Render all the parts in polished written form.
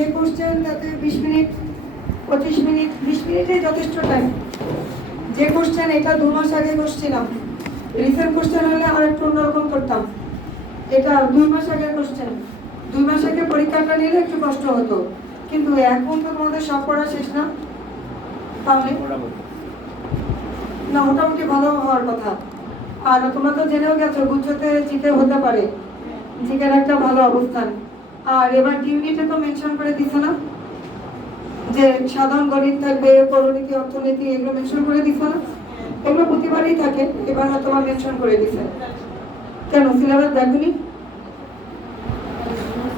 যে কোশ্চেন তাতে 20 minute 25 minute 20 মিনিটে যথেষ্ট টাইম। যে কোশ্চেন এটা 2 মাস আগে করছিলাম, রিসেন্ট কোশ্চেন হলে আর একটু অন্যরকম করতাম। এটা 2 মাস আগের কোশ্চেন, 2 মাস আগে পরীক্ষাটা নিলে একটু কষ্ট হতো, কিন্তু এখন তো তোমাদের সব পড়া শেষ না? তাহলে না, মোটামুটি ভালো হওয়ার কথা। আর তোমরা তো জেনেও গেছো গুচ্ছতে জিকে হতে পারে, জিকের একটা ভালো অবস্থান। আর এবার ইউনিটে তো মেনশন করে দিছে না যে সাধারণ গণিত থাকবে, পরিনীতি, অর্থনীতি, এগুলো মেনশন করে দিছে না? এগুলো প্রতিবারই থাকে, এবার হয়তো মেনশন করে দিছে। কেন সিলেবাস দেখনি?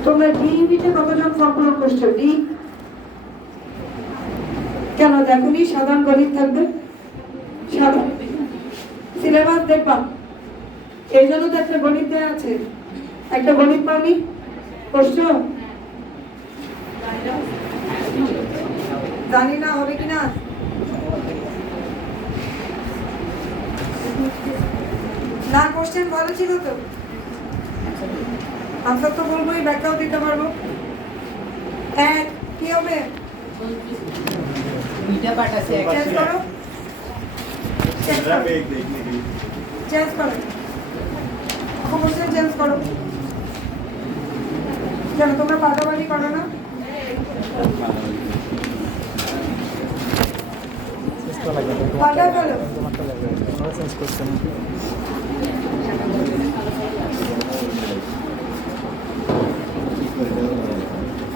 তোমরা ডি ইউনিটে কতজন ফর্ম পূরণ করছো? ডি কেন দেখনি? সাধারণ গণিত থাকবে, সাধারণ সিলেবাস দেখবা। এই জন্য তো একটা গণিত দেওয়া আছে, একটা গণিত পাওনি? করছো? জানি না হবে কিনা। না, কোশ্চেন ভালো ছিল তো, আনসার তো বলবোই, ব্যাখ্যাও দিতে পারবো। এক কি হবে? চেঞ্জ করো, চেঞ্জ করো, কোশ্চেন চেঞ্জ করো। কেন তোমরা পাল্টাপাল্টি করো না? পাল্টা ফেলো।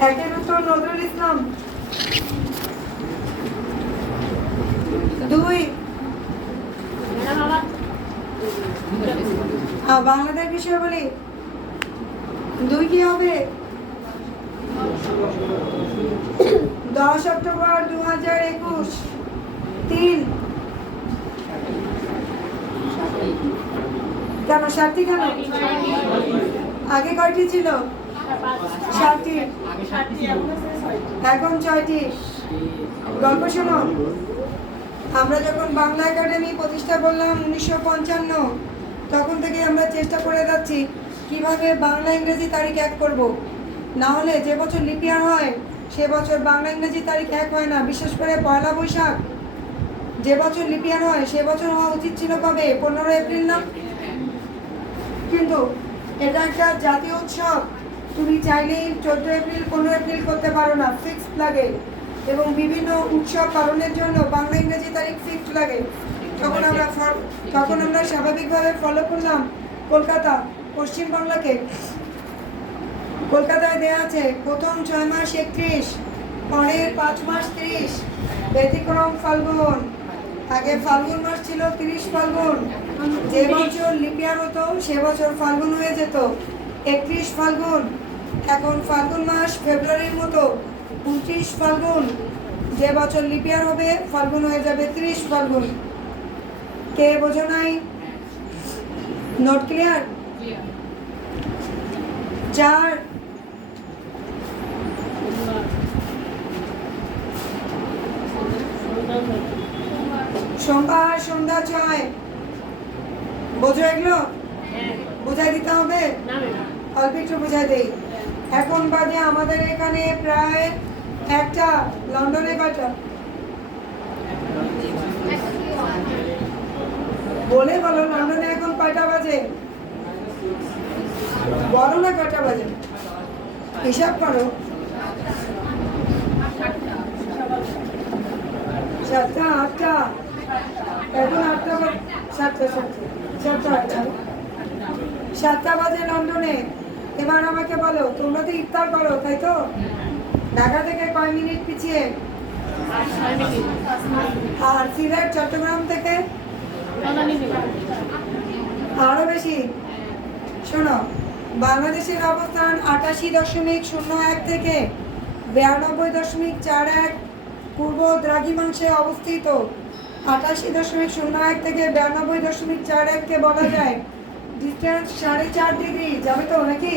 একের উত্তর নজরুল ইসলাম। 2 বাংলাদেশ বিষয় বলি। 2 কি হবে? 10 অক্টোবর 2021। 3 কেন 7টি? কেন আগে কয়টি ছিল? 7টি, এখন 6টি। গল্প শোনো। আমরা যখন বাংলা একাডেমি প্রতিষ্ঠা করলাম 1955, তখন থেকে আমরা চেষ্টা করে যাচ্ছি কিভাবে বাংলা ইংরেজি তারিখ এক করব। না হলে যে বছর লিপিয়ার হয় সে বছর বাংলা ইংরেজি তারিখ এক হয় না। বিশেষ করে পয়লা বৈশাখ যে বছর লিপিয়ার হয় সে বছর হওয়া উচিত ছিল কবে? 15 এপ্রিল না? কিন্তু এটা একটা জাতীয় উৎসব, তুমি চাইলেই 14 এপ্রিল 15 এপ্রিল করতে পারো না, ফিক্সড লাগে। এবং বিভিন্ন উৎসব পালনের জন্য বাংলা ইংরেজি তারিখ ফিক্সড লাগে। তখন আমরা স্বাভাবিকভাবে ফলো করলাম কলকাতা, পশ্চিমবাংলাকে। কলকাতায় দেয়া আছে প্রথম 6 মাস 31, পরের 5 মাস 30, ব্যতিক্রম ফাল্গুন। আগে ফাল্গুন মাস ছিল 30 ফাল্গুন, যে বছর লিপিয়ার হতো সে বছর ফাল্গুন হয়ে যেত 31 ফাল্গুন। এখন ফাল্গুন মাস ফেব্রুয়ারির মতো 29 ফাল্গুন, যে বছর লিপিয়ার হবে ফাল্গুন হয়ে যাবে 30 ফাল্গুন। কে বোঝো নাই? Note clear? 4 সোমবার সন্ধ্যা 6। বোঝো এগুলো? বোঝাই দিতে হবে, অল্প একটু বোঝাই দেই। এখন বাজে আমাদের এখানে প্রায় 1টা। লন্ডনে কয়টা? বলে বলো, লন্ডনে এখন কয়টা বাজে? বলো না কয়টা বাজে, হিসাব করো। 7টা 8টা, এখন 8টা 7টা বাজে লন্ডনে। এবার আমাকে বলো, তোমরা তো ইফতার করো তাই তো? ঢাকা থেকে কয় মিনিট পিছিয়ে? আর সিলেট চট্টগ্রাম থেকে আরো বেশি। শোনো, বাংলাদেশের অবস্থান 88.01 থেকে 92.41 পূর্ব দ্রাঘিমাংশে অবস্থিত। 88.01 থেকে 92.41কে বলা যায় ডিস্টেন্স 4.5 ডিগ্রি। যাবে তো নাকি?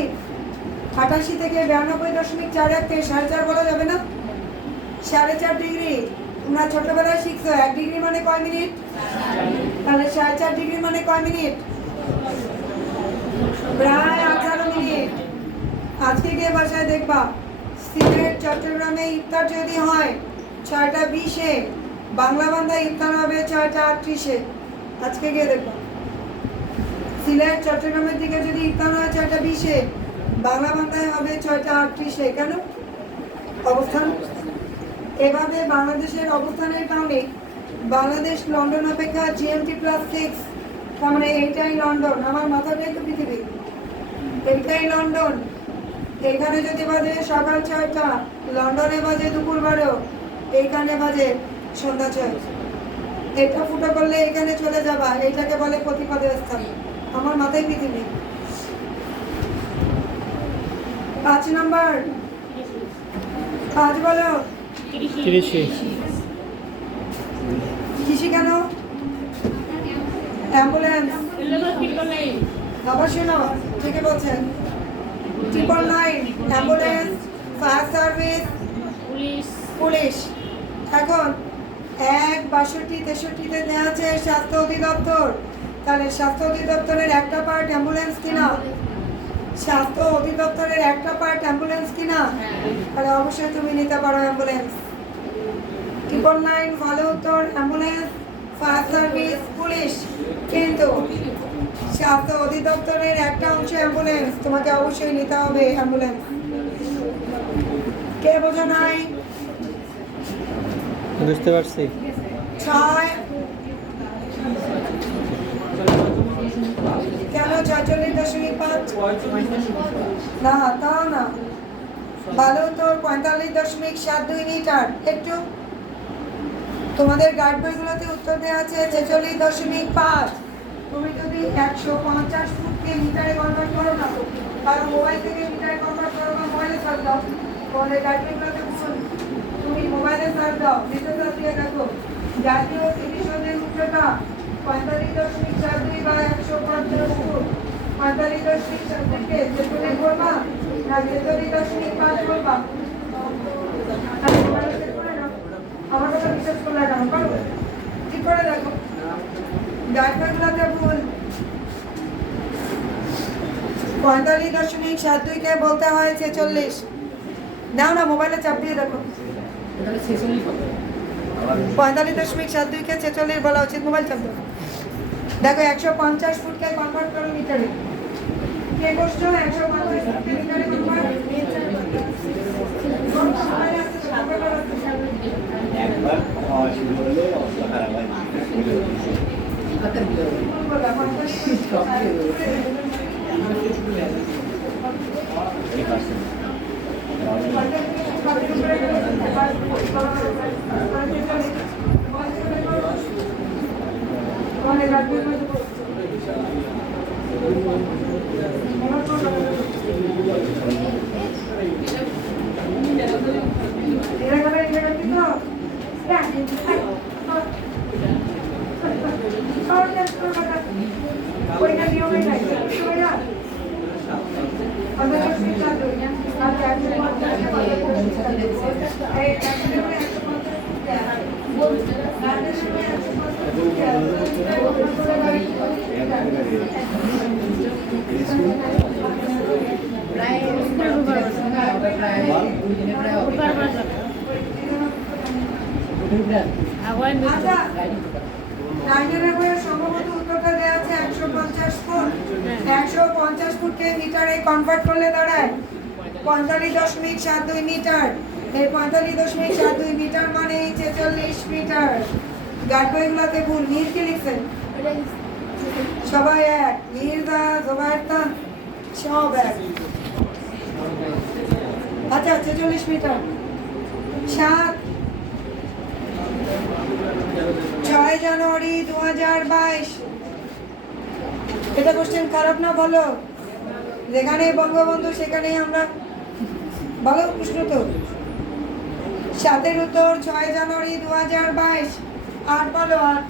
88 থেকে 92.41কে 4.5 বলা যাবে না? 4.5 ডিগ্রি। তোমরা ছোটবেলায় শিখছো 1 ডিগ্রি মানে কয় মিনিট? তাহলে 4.5 ডিগ্রি মানে কয় মিনিট? প্রায় 18 মিনিট। আজকে গিয়ে বাসায় দেখবা সিলেট চট্টগ্রামে ইফতার যদি হয় 6:20-এ, বাংলা বান্ধায় ইফতার হবে 6:38-এ। আজকে গিয়ে দেখো সিলেট চট্টগ্রামের দিকে যদি ইফতার হয় 6:20-এ, বাংলা বান্ধায় হবে 6:38-এ। কেন? অবস্থান। এভাবে বাংলাদেশের অবস্থানের কারণে বাংলাদেশ লন্ডন অপেক্ষা GMT+6, তার মানে এইটাই লন্ডন। আমার মাথাটাই তো পৃথিবী, এইটাই লন্ডন। এখানে যদি বাজে সকাল 6টা, লন্ডনে বাজে দুপুর 12, এইখানে বাজে সন্ধ্যা 6। এটা ফুটো করলে এখানে চলে যাবা, এইটাকে বলে প্রতিপদের স্থান। আমার মাথায় পৃথিবী। 5 নম্বর, 5 বলো। কৃষি। কৃষি কেন? অ্যাম্বুলেন্স। আবার শোনো, ঠিকই বলছেন। 999, অ্যাম্বুলেন্স, ফায়ার সার্ভিস, পুলিশ। এখন 1/62-63-তে দেওয়া আছে স্বাস্থ্য অধিদপ্তর। তাহলে স্বাস্থ্য অধিদপ্তরের একটা পার্ট অ্যাম্বুলেন্স কিনা? স্বাস্থ্য অধিদপ্তরের একটা পার্ট অ্যাম্বুলেন্স কিনা? তাহলে অবশ্যই তুমি নিতে পারো অ্যাম্বুলেন্স। 999 ভালো উত্তর, অ্যাম্বুলেন্স, ফায়ার সার্ভিস, পুলিশ। কিন্তু স্বাস্থ্য অধিদপ্তরের একটা অংশ অ্যাম্বুলেন্স, তোমাকে অবশ্যই নিতে হবে অ্যাম্বুলেন্স। কে বোঝো নাই? বুঝতে পারছি। 6 কেন 46.5? না, তা না। ভালো উত্তর 45.72 মিটার। একটু তোমাদের গাইড বইগুলোতে উত্তর দেওয়া আছে 46.5। তুমি যদি 150 ফুটকে মিটারে কনভার্ট করো না, কারণ মোবাইল থেকে মিটারে কনভার্ট করো না, মোবাইলে সার্চ দাও। তোমাদের গাইড বইগুলোতে তুমি মোবাইলে সার্চ দাও, নিচে সার্চ দিয়ে দেখো জাতীয় সিটিজনের উচ্চতা 45.72 বা 150 ফুট। 45.72কে যেখানে করবা না 46.5 করবা? আমার কথা বিশ্বাস করলে না, পারো? ঠিক করে দেখো, ডাক্তারগুলোতে ভুল। 45.72কে বলতে হয় 46। নাও না, মোবাইলে চাপ দিয়ে দেখো। 45.72কে 46 বলা উচিত, মোবাইল চাপ দাও। দেখো 150 ফুটকে কনভার্ট করো মিটারে। কে বসছো 150 ফুটকে মিটারে কনভার্ট? সম্ভবত উত্তরটা দেওয়া আছে 150 ফুট। 150 ফুটকে মিটারে কনভার্ট করলে দাঁড়ায় 45.72 মিটার। এই 45.72 মিটার মানে 46 মিটার। গাইড বইগুলোতে ভুল। নীল কি লিখছেন? সবাই এক, নীলদা জোবায়েরদা সব এক। আচ্ছা 46 মিটার। 6 জানুয়ারি 2022। এটা কোশ্চেন খারাপ না, ভালো? যেখানে বঙ্গবন্ধু সেখানেই আমরা। ভালো প্রশ্ন তো। 7-এর উত্তর 6 জানুয়ারি 2022। 8 বলো, 8।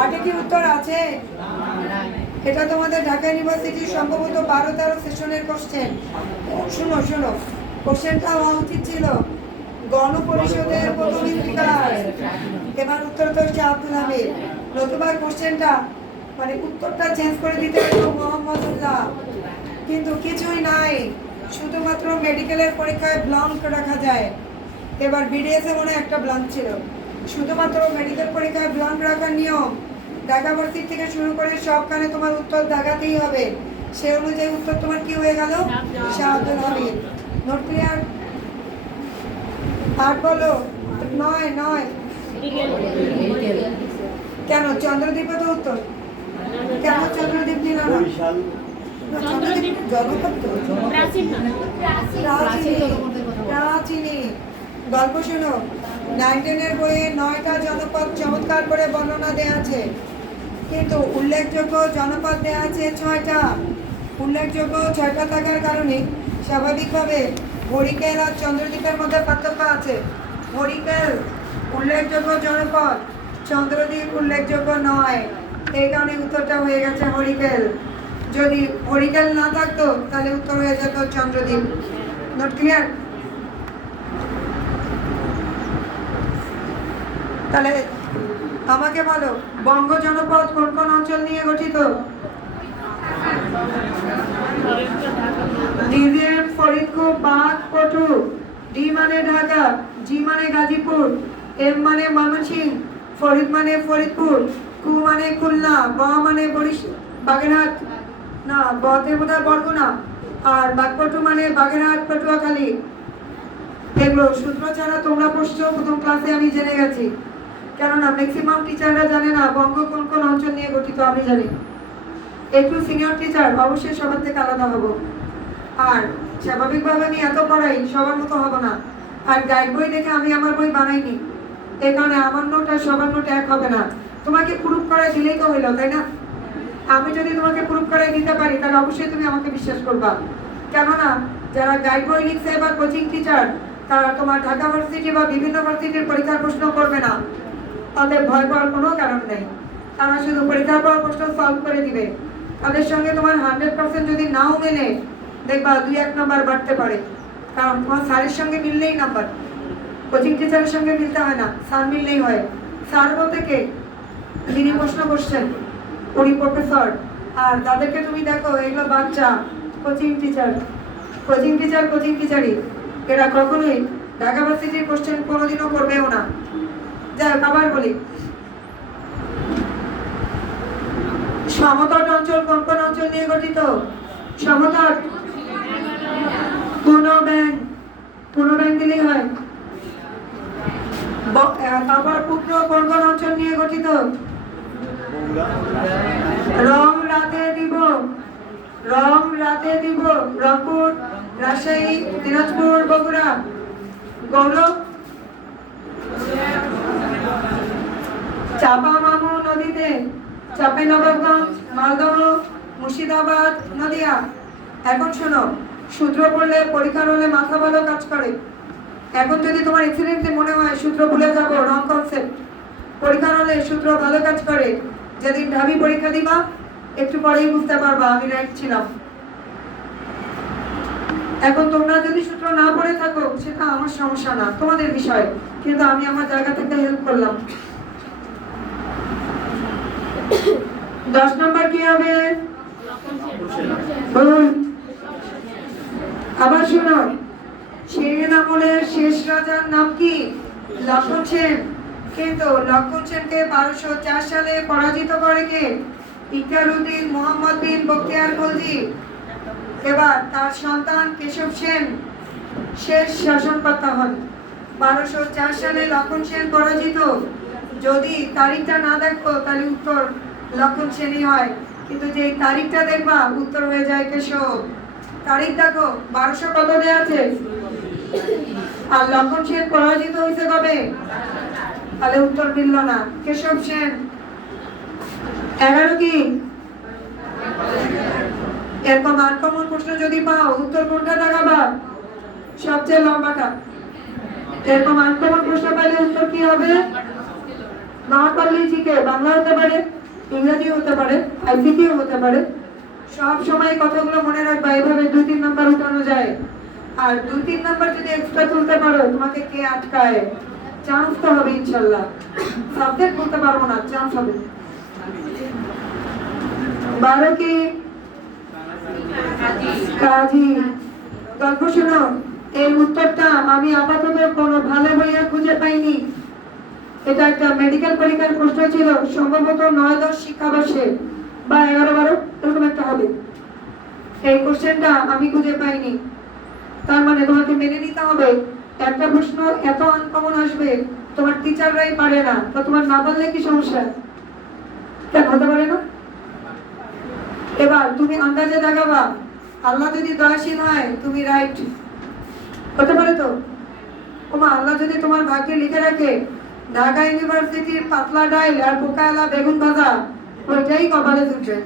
8-এ কি উত্তর আছে? এটা তোমাদের ঢাকা ইউনিভার্সিটির সম্ভবত 12-13 সেশনের কোশ্চেন। শোনো শোনো, কোশ্চেনটা হওয়া উচিত ছিল গণপরিষদের প্রথম স্পিকার। এবার উত্তর তো হচ্ছে আব্দুল হামিদ। নতুবা কোশ্চেনটা মানে উত্তরটা চেঞ্জ করে দিতে হতো মোহাম্মদুল্লাহ, কিন্তু কিছুই নাই। শুধুমাত্র মেডিকেলের পরীক্ষায় ব্লাঙ্ক রাখা যায়। এবার বিডিএসে মনে হয় একটা ব্লাঙ্ক ছিল। শুধুমাত্র মেডিকেল পরীক্ষায় ব্লাঙ্ক রাখার নিয়ম, দাগাবর্তী থেকে শুরু করে সবখানে তোমার উত্তর দাগাতেই হবে। সে অনুযায়ী উত্তর তোমার কি হয়ে গেল? শাহ আব্দুল হামিদ। Note clear? আর বলো। নয় নয় কেন চন্দ্রদ্বীপে তো উত্তর, কেন চন্দ্রদ্বীপ নিল না? চন্দ্রদ্বীপ জনপদ তো প্রাচীনী। গল্প শোনো, 9-10 বইয়ে 9টা জনপদ চমৎকার করে বর্ণনা দেওয়া আছে, কিন্তু উল্লেখযোগ্য জনপদ দেওয়া আছে 6টা। উল্লেখযোগ্য 6টা থাকার কারণে স্বাভাবিকভাবে হরিকেল আর চন্দ্রদ্বীপের মধ্যে পার্থক্য আছে। হরিকেল উল্লেখযোগ্য জনপদ, চন্দ্রদ্বীপ উল্লেখযোগ্য নয়। এই কারণে উত্তরটা হয়ে গেছে হরিকেল। যদি হরিকেল না থাকতো তাহলে উত্তর হয়ে যেত চন্দ্রদ্বীপ। Note clear? তাহলে আমাকে বলো, বঙ্গ জনপদ কোন কোন অঞ্চল নিয়ে গঠিত? ডিভিএম, ফরিদপুর, বাঘ, পটু। ডি মানে ঢাকা, জি মানে গাজীপুর, এম মানে ময়মনসিংহ, ফরিদ মানে ফরিদপুর, কু মানে খুলনা, ব মানে বাগেরহাট, না বতে বোধহয় বরগুনা, আর বাগপটু মানে বাগেরহাট পটুয়াখালী। এগুলো সূত্র ছাড়া তোমরা পড়ছো প্রথম ক্লাসে, আমি জেনে গেছি। কেননা ম্যাক্সিমাম টিচাররা জানে না বঙ্গ কোন কোন অঞ্চল নিয়ে গঠিত, আমি জানি। একটু সিনিয়র টিচার অবশ্যই সবার থেকে আলাদা হবো। আর স্বাভাবিকভাবে আমি এত পড়াই, সবার মতো হবো না। আর গাইড বই দেখে আমি আমার বই বানাইনি, এই কারণে আমার নোট আর সবার নোট এক হবে না। তোমাকে প্রুফ করাই দিলেই তো হইলো, তাই না? আমি যদি তোমাকে প্রুফ করাই দিতে পারি তাহলে অবশ্যই তুমি আমাকে বিশ্বাস করবা। কেননা যারা গাইড বই লিখছে বা কোচিং টিচার, তারা তোমার ঢাকা ভার্সিটি বা বিভিন্ন ভার্সিটির পরীক্ষার প্রশ্ন করবে না। তাদের ভয় পাওয়ার কোনো কারণ নেই, তারা শুধু পরীক্ষার পর প্রশ্ন সলভ করে দিবে। তাদের সঙ্গে তোমার 100% যদি নাও মেলে, দেখবা 2-1 নাম্বার বাড়তে পারে, কারণ তোমার স্যারের সঙ্গে মিললেই নাম্বার। কোচিং টিচারের সঙ্গে মিলতে হয় না, স্যার মিললেই হয়। স্যার বলতে কে? যিনি প্রশ্ন করছেন, উনি প্রফেসর। আর তাদেরকে তুমি দেখো, এগুলো বাচ্চা। কোচিং টিচার কোচিং টিচারই, এরা কখনোই ঢাকা ভার্সিটির কোশ্চেন কোনোদিনও করবেও না। যাই হোক, আবার বলি, সমতট অঞ্চল কোন কোন অঞ্চল নিয়ে গঠিত? সমতট পূর্ণব্যাং দিলেই হয়। তারপর পূর্ণ কোন কোন অঞ্চল নিয়ে গঠিত? রং রাতে দিব, রংপুর, রাজশাহী, দিনাজপুর, বগুড়া। গৌরব, চাপা মামু নদীতে, চাঁপাইনবাবগঞ্জ, মালদহ, মুর্শিদাবাদ, নদিয়া। এখন শোনো, সূত্র পড়লে পরীক্ষার হলে মাথা ভালো কাজ করে। এখন যদি তোমার এক্সিডেন্টে মনে হয় সূত্র ভুলে যাবো, রং কনসেপ্ট। পরীক্ষার হলে সূত্র ভালো কাজ করে। যেদিন ঢাবি পরীক্ষা দিবা, একটু পরেই বুঝতে পারবা আমি রাইট ছিলাম। এখন তোমরা যদি সূত্র না পড়ে থাকো, সেটা আমার সমস্যা না, তোমাদের বিষয়, কিন্তু আমি আমার জায়গা থেকে হেল্প করলাম। 10 নম্বর কি হবে? আবার শোনো, সেন আমলের শেষ রাজার নাম কি? লক্ষণ সেন। কিন্তু লক্ষণ সেনকে 1204 সালে পরাজিত করে কে? ইকরারউদ্দিন মোহাম্মদ বিন বখতিয়ার খলজি। এবার তার সন্তান কেশব সেন শেষ শাসনকর্তা হন। 1204 সালে লক্ষণ সেন পরাজিত। যদি তারিখটা না দেখো তাহলে উত্তর লক্ষণ সেনই হয়, কিন্তু যে তারিখটা দেখবা উত্তর হয়ে যায় কেশব। তারিখ দেখো, 1200 কত দেয়া আছে? আর লক্ষণ সেন পরাজিত হয়েছে কবে? তাহলে উত্তর মিলল না। কেশব সেন 11 কি? এরকম আনকমন প্রশ্ন যদি পাও, উত্তর কোনটা দেখাবা? সবচেয়ে লম্বাটা। এরকম আনকমন প্রশ্ন পাইলে উত্তর কি হবে? না পারলেই জিকে, বাংলা হতে পারে, ইংরেজি হতে পারে, আইসিটিও হতে পারে। সব সময় কথাগুলো মনে রাখবা, এভাবে 2-3 নাম্বার উঠানো যায়। আর 2-3 নাম্বার যদি এক্সট্রা তুলতে পারো, তোমাকে কে আটকায়? চান্স তো হবে ইনশাল্লাহ। সাবজেক্ট বলতে পারবো না, চান্স হবে। 12 কি? কাজী। গল্প শোনো। এই উত্তরটা আমি আপাতত কোনো ভালো বইয়ে খুঁজে পাইনি। এটা একটা মেডিকেল পরীক্ষার প্রশ্ন ছিল, সম্ভবত 9-10 শিক্ষাবর্ষে বা 11-12 এরকম একটা হবে। এই কোশ্চেনটা আমি খুঁজে পাইনি। তার মানে তোমাকে মেনে নিতে হবে একটা প্রশ্ন এত আনকমন আসবে তোমার টিচাররাই পারে না, তো তোমার না পারলে কি সমস্যা? কেন হতে পারে না? এবার তুমি আন্দাজে দেখাবা, আল্লাহ যদি দয়াশীল হয় তুমি রাইট হতে পারে। তো ওমা, আল্লাহ যদি তোমার ভাগ্যে লিখে রাখে ঢাকা ইউনিভার্সিটির পাতলা ডাইল আর পোকাওয়ালা বেগুন ভাজা, ওইটাই কপালে জুটবে,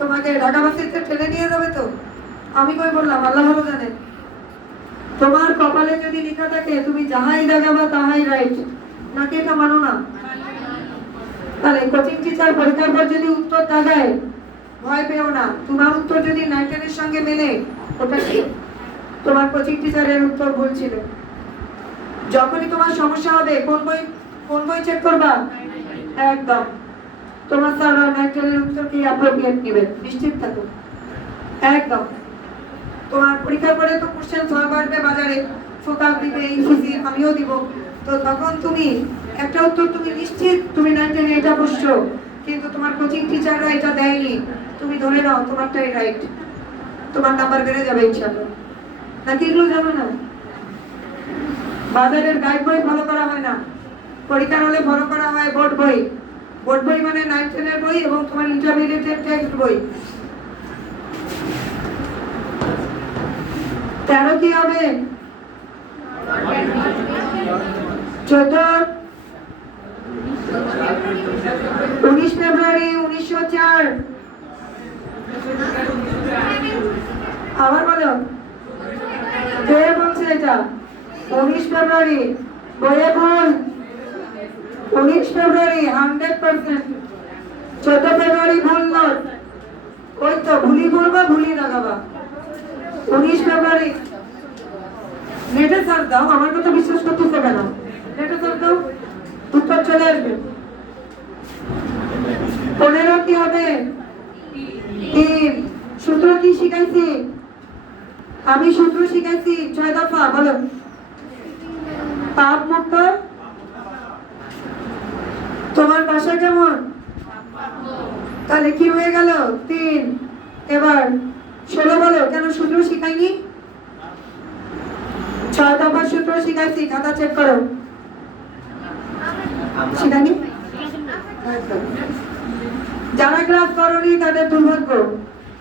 তোমাকে ঢাকা ভার্সিটিতে টেনে নিয়ে যাবে। তো আমি কই বললাম, আল্লাহ ভালো জানে। তোমার কপালে যদি লেখা থাকে তুমি যাহাই দেখাবা তাহাই রাইট, নাকি এটা মানো না? তাহলে কোচিং টিচার পরীক্ষার পর যদি উত্তর দেখায় ভয় পেও না, তোমার উত্তর যদি 9-10 এর সঙ্গে মেলে ওটা কি তোমার কোচিং টিচারের উত্তর ভুল ছিল। যখনই তোমার সমস্যা হবে কোন বই চেক করবা? একদম তোমার স্যার 9-10 এর উত্তর কি অ্যাপ্রোপ্রিয়েট নেবে, নিশ্চিত থাকো। একদম তোমার পরীক্ষার পরে তো কোশ্চেন সলভ আসবে বাজারে, ফোকাস দিবে ইসিসি, আমিও দিব। তো তখন তুমি একটা উত্তর তুমি নিশ্চিত তুমি 9-10 এটা বসছো, কিন্তু তোমার কোচিং টিচাররা এটা দেয়নি, তুমি ধরে নাও তোমারটাই রাইট, তোমার নাম্বার বেড়ে যাবে ইনশাআল্লাহ। নাকি এগুলো জানো না? বাজারের গাইড বই ফলো করা হয় না, পরীক্ষার হলে ফলো করা হয় বোর্ড বই। বোর্ড বই মানে 9-10 এর বই এবং তোমার ইন্টারমিডিয়েটের টেক্সট বই। 13 কি হবে? 14 19 ফেব্রুয়ারি 1904। আবার বলো, কে বলছে এটা? 19 ফেব্রুয়ারি বইয়ে ভুল। 19 ফেব্রুয়ারি 100%। 14 ফেব্রুয়ারি ভুল নোট। ওই তো ভুলি বলবা, ভুলি দেখাবা। 19 ফেব্রুয়ারি নেটে সার্চ দাও, আমার কথা বিশ্বাস করতেছে কেন? নেটে সার্চ দাও, উত্তর চলে আসবে। 15 কি হবে? 3। সূত্র কি শিখাইছি? আমি সূত্র শিখাইছি 6 দফা, বলো। পাপ মুক্ত। তোমার ভাষা কেমন? তাহলে কি হয়ে গেল? 3। এবার 16 বলো, কেন সূত্র শিখাইনি? 6 দফার সূত্র শিখাইছি, খাতা চেক করো। শিখাইনি? যারা ক্লাস করনি তাদের দুর্ভাগ্য।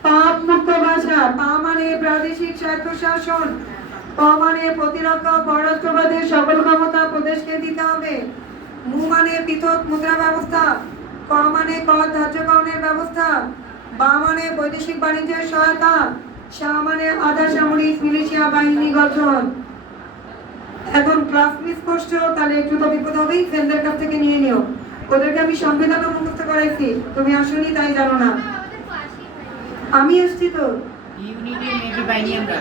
পাপ মুক্ত ভাষা, পা মানে প্রাদেশিক স্বায়ত্তশাসন, প মানে প্রতিরক্ষা পররাষ্ট্রবাদের সকল ক্ষমতা প্রদেশকে দিতে হবে, মু মানে পৃথক মুদ্রা ব্যবস্থা, ক মানে কর ধার্যকরণের ব্যবস্থা, বা মানে বৈদেশিক বাণিজ্যের সহায়তা, সা মানে আধা সামরিক মিলিশিয়া বাহিনী গঠন। এখন ক্লাস মিস করছো তাহলে একটু তো বিপদ হবেই, ফ্রেন্ডদের কাছ থেকে নিয়ে নিও। ওদেরকে আমি সংবিধানও মুখস্থ করাইছি, তুমি আসনি তাই জানো না। আমি আসছি তো। ইউনিটে মেবি পাইনি আমরা।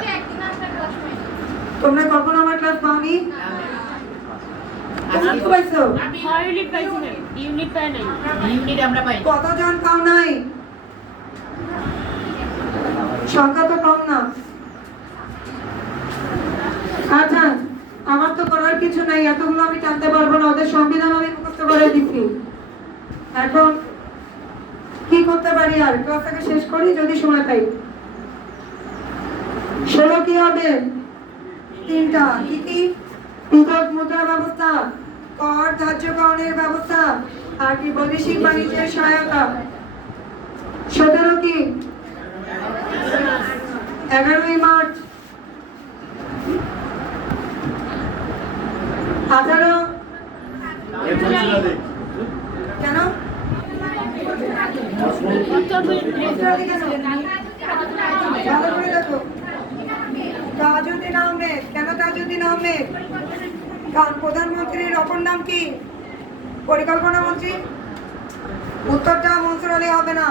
তোমরা কখন আমার ক্লাস পাওনি? তোমরা তো পাইছো। ইউনিট পাইছি না, ইউনিট পাই নাই। ইউনিটে আমরা পাইনি। কতজন পাও নাই? সংখ্যা তো কম না। আচ্ছা, আমার তো করার কিছু নাই, এতগুলো আমি টানতে পারবো না, ওদের সংবিধান আমি মুখস্থ করে দিচ্ছি। এখন কি করতে পারি আর? ক্লাসটাকে শেষ করি যদি সময় পাই। 16 কি হবে? 3টা। কি কি? পৃথক মুদ্রা ব্যবস্থা, কর ধার্যকরণের ব্যবস্থা, আর কি বৈদেশিক বাণিজ্যের সহায়তা। 17 কি? 11ই মার্চ। 18 কেন? ভালো করে দেখো। তাজউদ্দিন আহমেদ। কেন তাজউদ্দিন আহমেদ? কারণ প্রধানমন্ত্রীর অপর নাম কি? পরিকল্পনা মন্ত্রী। উত্তরটা মনসুর আলী হবে না,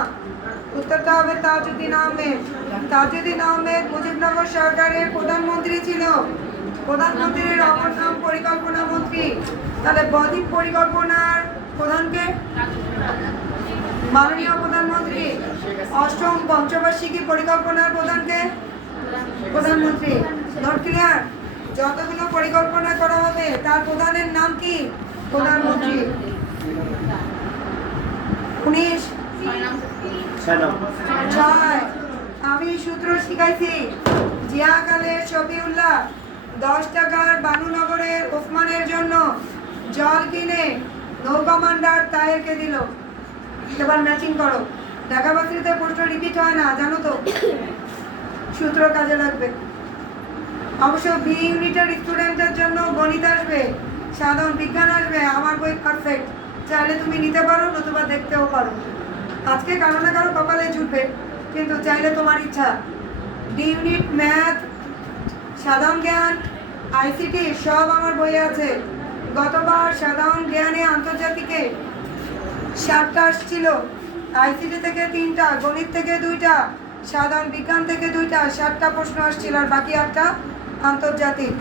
উত্তরটা হবে তাজউদ্দিন আহমেদ। তাজউদ্দিন আহমেদ মুজিবনগর সরকারের প্রধানমন্ত্রী ছিল। প্রধানমন্ত্রীর অপর নাম পরিকল্পনা মন্ত্রী। তাহলে বদ্বীপ পরিকল্পনার প্রধানকে? মাননীয় প্রধানমন্ত্রী। অষ্টম পঞ্চবার্ষিকী পরিকল্পনার প্রধানকে? প্রধানমন্ত্রী। Not clear? যতগুলো পরিকল্পনা করা হবে তার প্রধানের নাম কি? প্রধানমন্ত্রী। 19 ছয়। আমি সূত্র শিখাইছি। জিয়াকালের শফিউল্লাহ 10 টাকার বানুনগরের ওসমানের জন্য জল কিনে নৌ কমান্ডার তাহেরকে দিল। এবার ম্যাচিং করো। ঢাকাবাসীতে প্রশ্ন রিপিট হয় না, জানো তো? সূত্র কাজে লাগবে। অবশ্য বি ইউনিটের স্টুডেন্টের জন্য গণিত আসবে, সাধারণ বিজ্ঞান আসবে। আমার বই পারফেক্ট, চাইলে তুমি নিতে পারো, নতুবা দেখতেও পারো। আজকে কারো না কারো কপালে জুটবে, কিন্তু চাইলে তোমার ইচ্ছা। ডি ইউনিট ম্যাথ, সাধারণ জ্ঞান, আইসিটি সব আমার বইয়ে আছে। গতবার সাধারণ জ্ঞানে আন্তর্জাতিকে 7টা আসছিল, আইসিটি থেকে 3টা, গণিত থেকে 2টা, সাধারণ বিজ্ঞান থেকে 2টা, 7টা প্রশ্ন আসছিল, আর বাকি 8টা আন্তর্জাতিক।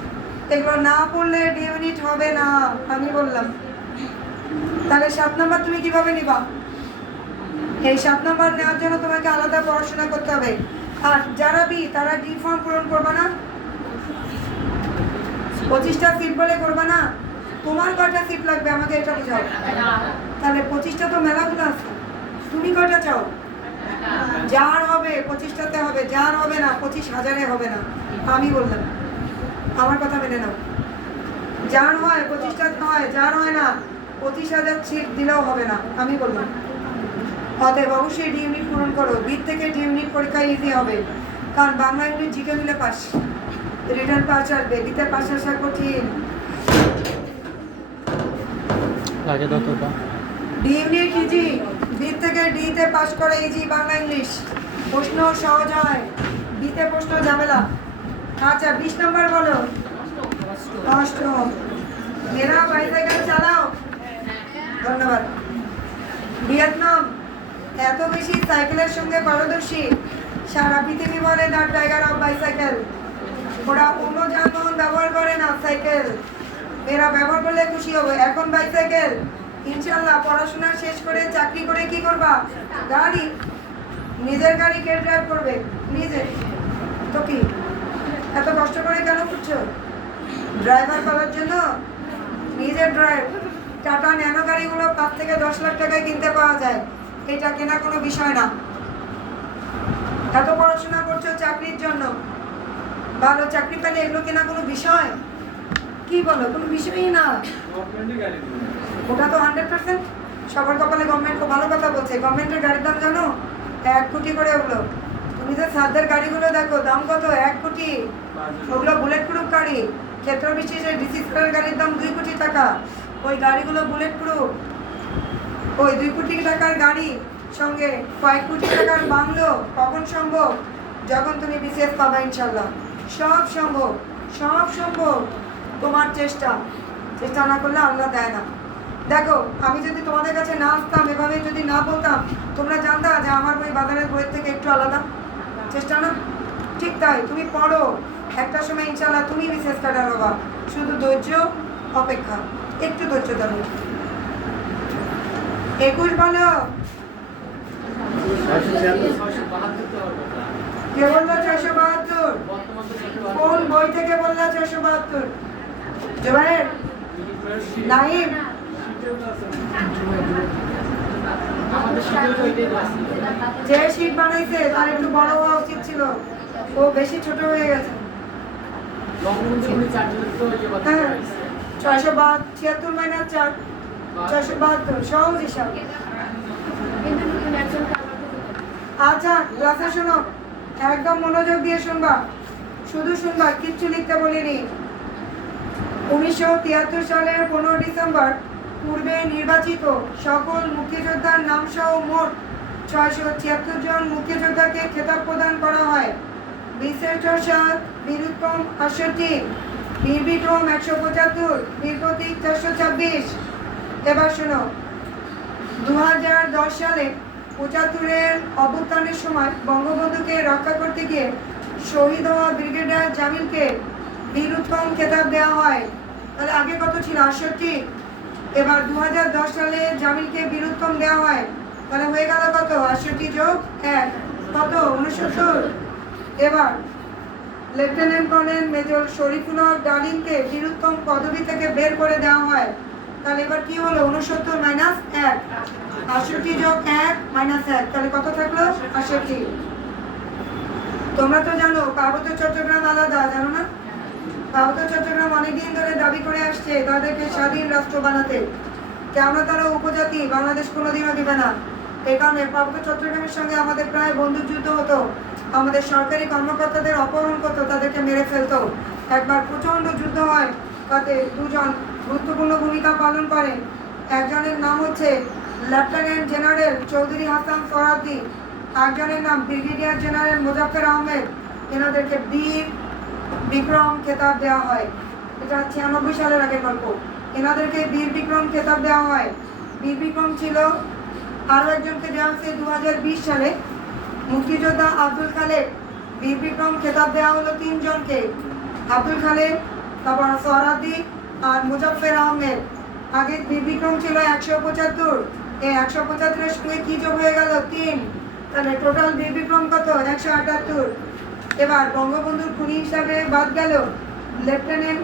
এগুলো না পড়লে ডি ইউনিট হবে না, আমি বললাম। তাহলে 7 নম্বর তুমি কিভাবে নিবা? এই 7 নম্বর নেওয়ার জন্য তোমাকে আলাদা পড়াশোনা করতে হবে। আর যারা বি, তারা ডি ফর্ম পূরণ করবে না। 25টা সিট বলে করবে না। তোমার কয়টা সিট লাগবে আমাকে এটা বোঝাও। তাহলে 25টা তো মেলাগুলো আছে, তুমি কয়টা চাও? যার হবে 25টাতে হবে, যার হবে না 25,000-এ হবে না, আমি বললাম। আমার কথা মেনে নাও। যার হয় 25টাতে হয়, যার হয় না 25,000 সিট দিলেও হবে না, আমি বললাম। অতএব অবশ্যই ডি ইউনিট পূরণ করো। বি থেকে ডি ইউনিট পরীক্ষা ইজি হবে, কারণ বাংলা ইউনিট জিকে মিলে পাস, রিটার্ন পাস আসবে। বিতে পাস আসা কঠিন। লাগে ততটা। ডি ইউনিট ইজি, বি থেকে ডিতে পাস করে ইজি বাংলা ইংলিশ। প্রশ্ন সহজ হয়, বিতে প্রশ্ন ঝামেলা। আচ্ছা 20 নম্বর বলো। কষ্ট। মেরা বাইসাইকেল চালাও। ধন্যবাদ। ভিয়েতনাম এত বেশি সাইকেলের সঙ্গে পারদর্শী, সারা পৃথিবী বলে দ্য টাইগার অফ বাইসাইকেল। ওরা অন্য যানবাহন ব্যবহার করে না, সাইকেল। এরা ব্যবহার করলে খুশি হবে। এখন বাইসাইকেল, ইনশাল্লাহ পড়াশোনা শেষ করে চাকরি করে কি করবা? গাড়ি, নিজের গাড়ি কে ড্রাইভ করবে? নিজে। তো কি এত কষ্ট করে কেন করছো? ড্রাইভার পাওয়ার জন্য? নিজের ড্রাইভ। টাটা ন্যানো গাড়িগুলো 5 থেকে 10 লাখ টাকায় কিনতে পাওয়া যায়, এটা কেনা কোনো বিষয় না। এত পড়াশোনা করছো চাকরির জন্য, ভালো চাকরি পেলে এগুলো কেনা কোনো বিষয়? কি বলো? কোনো বিষয়ই না। ওটা তো 100% সবার কপালে গভর্নমেন্ট। খুব ভালো কথা বলছে। গভর্নমেন্টের গাড়ির দাম জানো? 1 কোটি করে ওগুলো। তুমি যে সাদের গাড়িগুলো দেখো, দাম কত? 1 কোটি। ওগুলো বুলেট প্রুফ গাড়ি। ক্ষেত্র বিশেষে ডিসি স্কোয়ার গাড়ির দাম 2 কোটি টাকা। ওই গাড়িগুলো বুলেট প্রুফ। ওই 2 কোটি টাকার গাড়ি সঙ্গে কয়েক কোটি টাকার বাংলো কখন সম্ভব? যখন তুমি বিশেষ পাবা ইনশাল্লাহ। সব সম্ভব, সব সম্ভব। তোমার চেষ্টা, চেষ্টা না করলে আল্লাহ দেয় না। দেখো, আমি যদি তোমাদের কাছে না আসতাম, এভাবে যদি না বলতাম, তোমরা জানতা যে আমার বই বাজারের বইয়ের থেকে একটু আলাদা। চেষ্টা না? ঠিক তাই। তুমি পড়ো, একটা সময় ইনশাল্লাহ তুমি বিশেষ ক্যাডার হবা। শুধু ধৈর্য, অপেক্ষা, একটু ধৈর্য ধরো। 21 বলো। কে বললো 672? কোন বই থেকে বললো 672? জোবায়ের? নাইম? যে শীট বানাইছে তার একটু বড় হওয়া উচিত ছিল, ও বেশি ছোট হয়ে গেছে। হ্যাঁ, 676 মাইনাস 4, 672 সহজ হিসাব। আচ্ছা ক্লাসে শোনো, একদম মনোযোগ দিয়ে শুনবা, শুধু শুনবা, কিচ্ছু লিখতে বলিনি। 1973 সালের 15 ডিসেম্বর পূর্বে নির্বাচিত সকল মুক্তিযোদ্ধার নাম সহ মোট 676 জন মুক্তিযোদ্ধাকে খেতাব প্রদান করা হয়। বীরশ্রেষ্ঠ 7, বীরুত্তম 68, বীর বিক্রম 175, বীর প্রতীক 426। এবার শোনো, 2010 সালে 75-এর অভ্যুত্থানের সময় বঙ্গবন্ধুকে রক্ষা করতে গিয়ে শহীদ হওয়া ব্রিগেডিয়ার জামিলকে বীরুত্তম খেতাব দেওয়া হয়। তাহলে আগে কত ছিল? 68। এবার 2010 সালে জামিলকে বীরুত্তম দেওয়া হয়, তাহলে হয়ে গেল কত? 68 যোগ 1 কত? 69। এবার লেফটেন্যান্ট কর্নেল মেজর শরীফুল হক ডালিমকে বীরুত্তম পদবি থেকে বের করে দেওয়া হয়। তাহলে এবার কি হলো? 69 মাইনাস 1, 68 যোগ 1 মাইনাস 1, তাহলে কত থাকলো? 68। তোমরা তো জানো পার্বত্য চট্টগ্রাম আলাদা, জানো না? পার্বত্য চট্টগ্রাম অনেকদিন ধরে দাবি করে আসছে তাদেরকে স্বাধীন রাষ্ট্র বানাতে, কেননা তারা উপজাতি, বাংলাদেশ কোনোদিনও দিবে না। এই কারণে পার্বত্য চট্টগ্রামের সঙ্গে আমাদের প্রায় বন্ধুযুদ্ধ হতো, আমাদের সরকারি কর্মকর্তাদের অপহরণ করতো, তাদেরকে মেরে ফেলতো। একবার প্রচণ্ড যুদ্ধ হয়, তাতে দুজন গুরুত্বপূর্ণ ভূমিকা পালন করেন। একজনের নাম হচ্ছে লেফটেন্যান্ট জেনারেল চৌধুরী হাসান সোহরাওয়ার্দী, একজনের নাম ব্রিগেডিয়ার জেনারেল মোজাফফর আহমেদ। এনাদেরকে বীর বিক্রম খেতাব দেওয়া হয়। এটা 96 সালের আগের গল্প। এনাদেরকে বীর বিক্রম খেতাব দেওয়া হয়। বীর বিক্রম ছিল, আরও একজনকে দেওয়া হচ্ছে 2020 সালে, মুক্তিযোদ্ধা আব্দুল খালেক। বীর বিক্রম খেতাব দেওয়া হলো 3 জনকে, আব্দুল খালেক, তারপর সোহরাওয়ার্দী আর মোজাফফর আহমেদ। আগে বীর বিক্রম ছিল 175, এই 175-এর সঙ্গে কি যোগ হয়ে গেল? 3, তাহলে টোটাল বীর বিক্রম কত? 178। এবার বঙ্গবন্ধুর খুনি হিসাবে বাদ গেল লেফটেন্যান্ট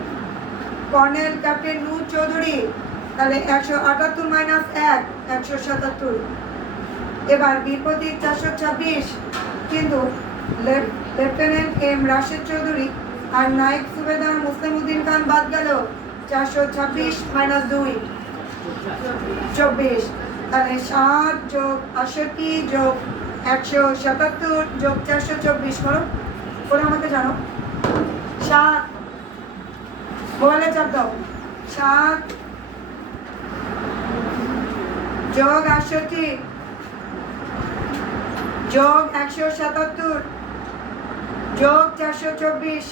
কর্নেল ক্যাপ্টেন নূর চৌধুরী, তাহলে 178 মাইনাস 1, 177। এবার বীর প্রতীক 426, কিন্তু লেফটেন্যান্ট এম রাশেদ চৌধুরী আর নায়েক সুবেদার মুসলিম উদ্দিন খান বাদ গেল, 426 মাইনাস 2, 24। তাহলে 7 যোগ 68 যোগ 177 যোগ 424 করো, করে আমাকে জানো। 7, মোবাইলে চাপ দাও। 7 যোগ 68 যোগ 177 যোগ 424।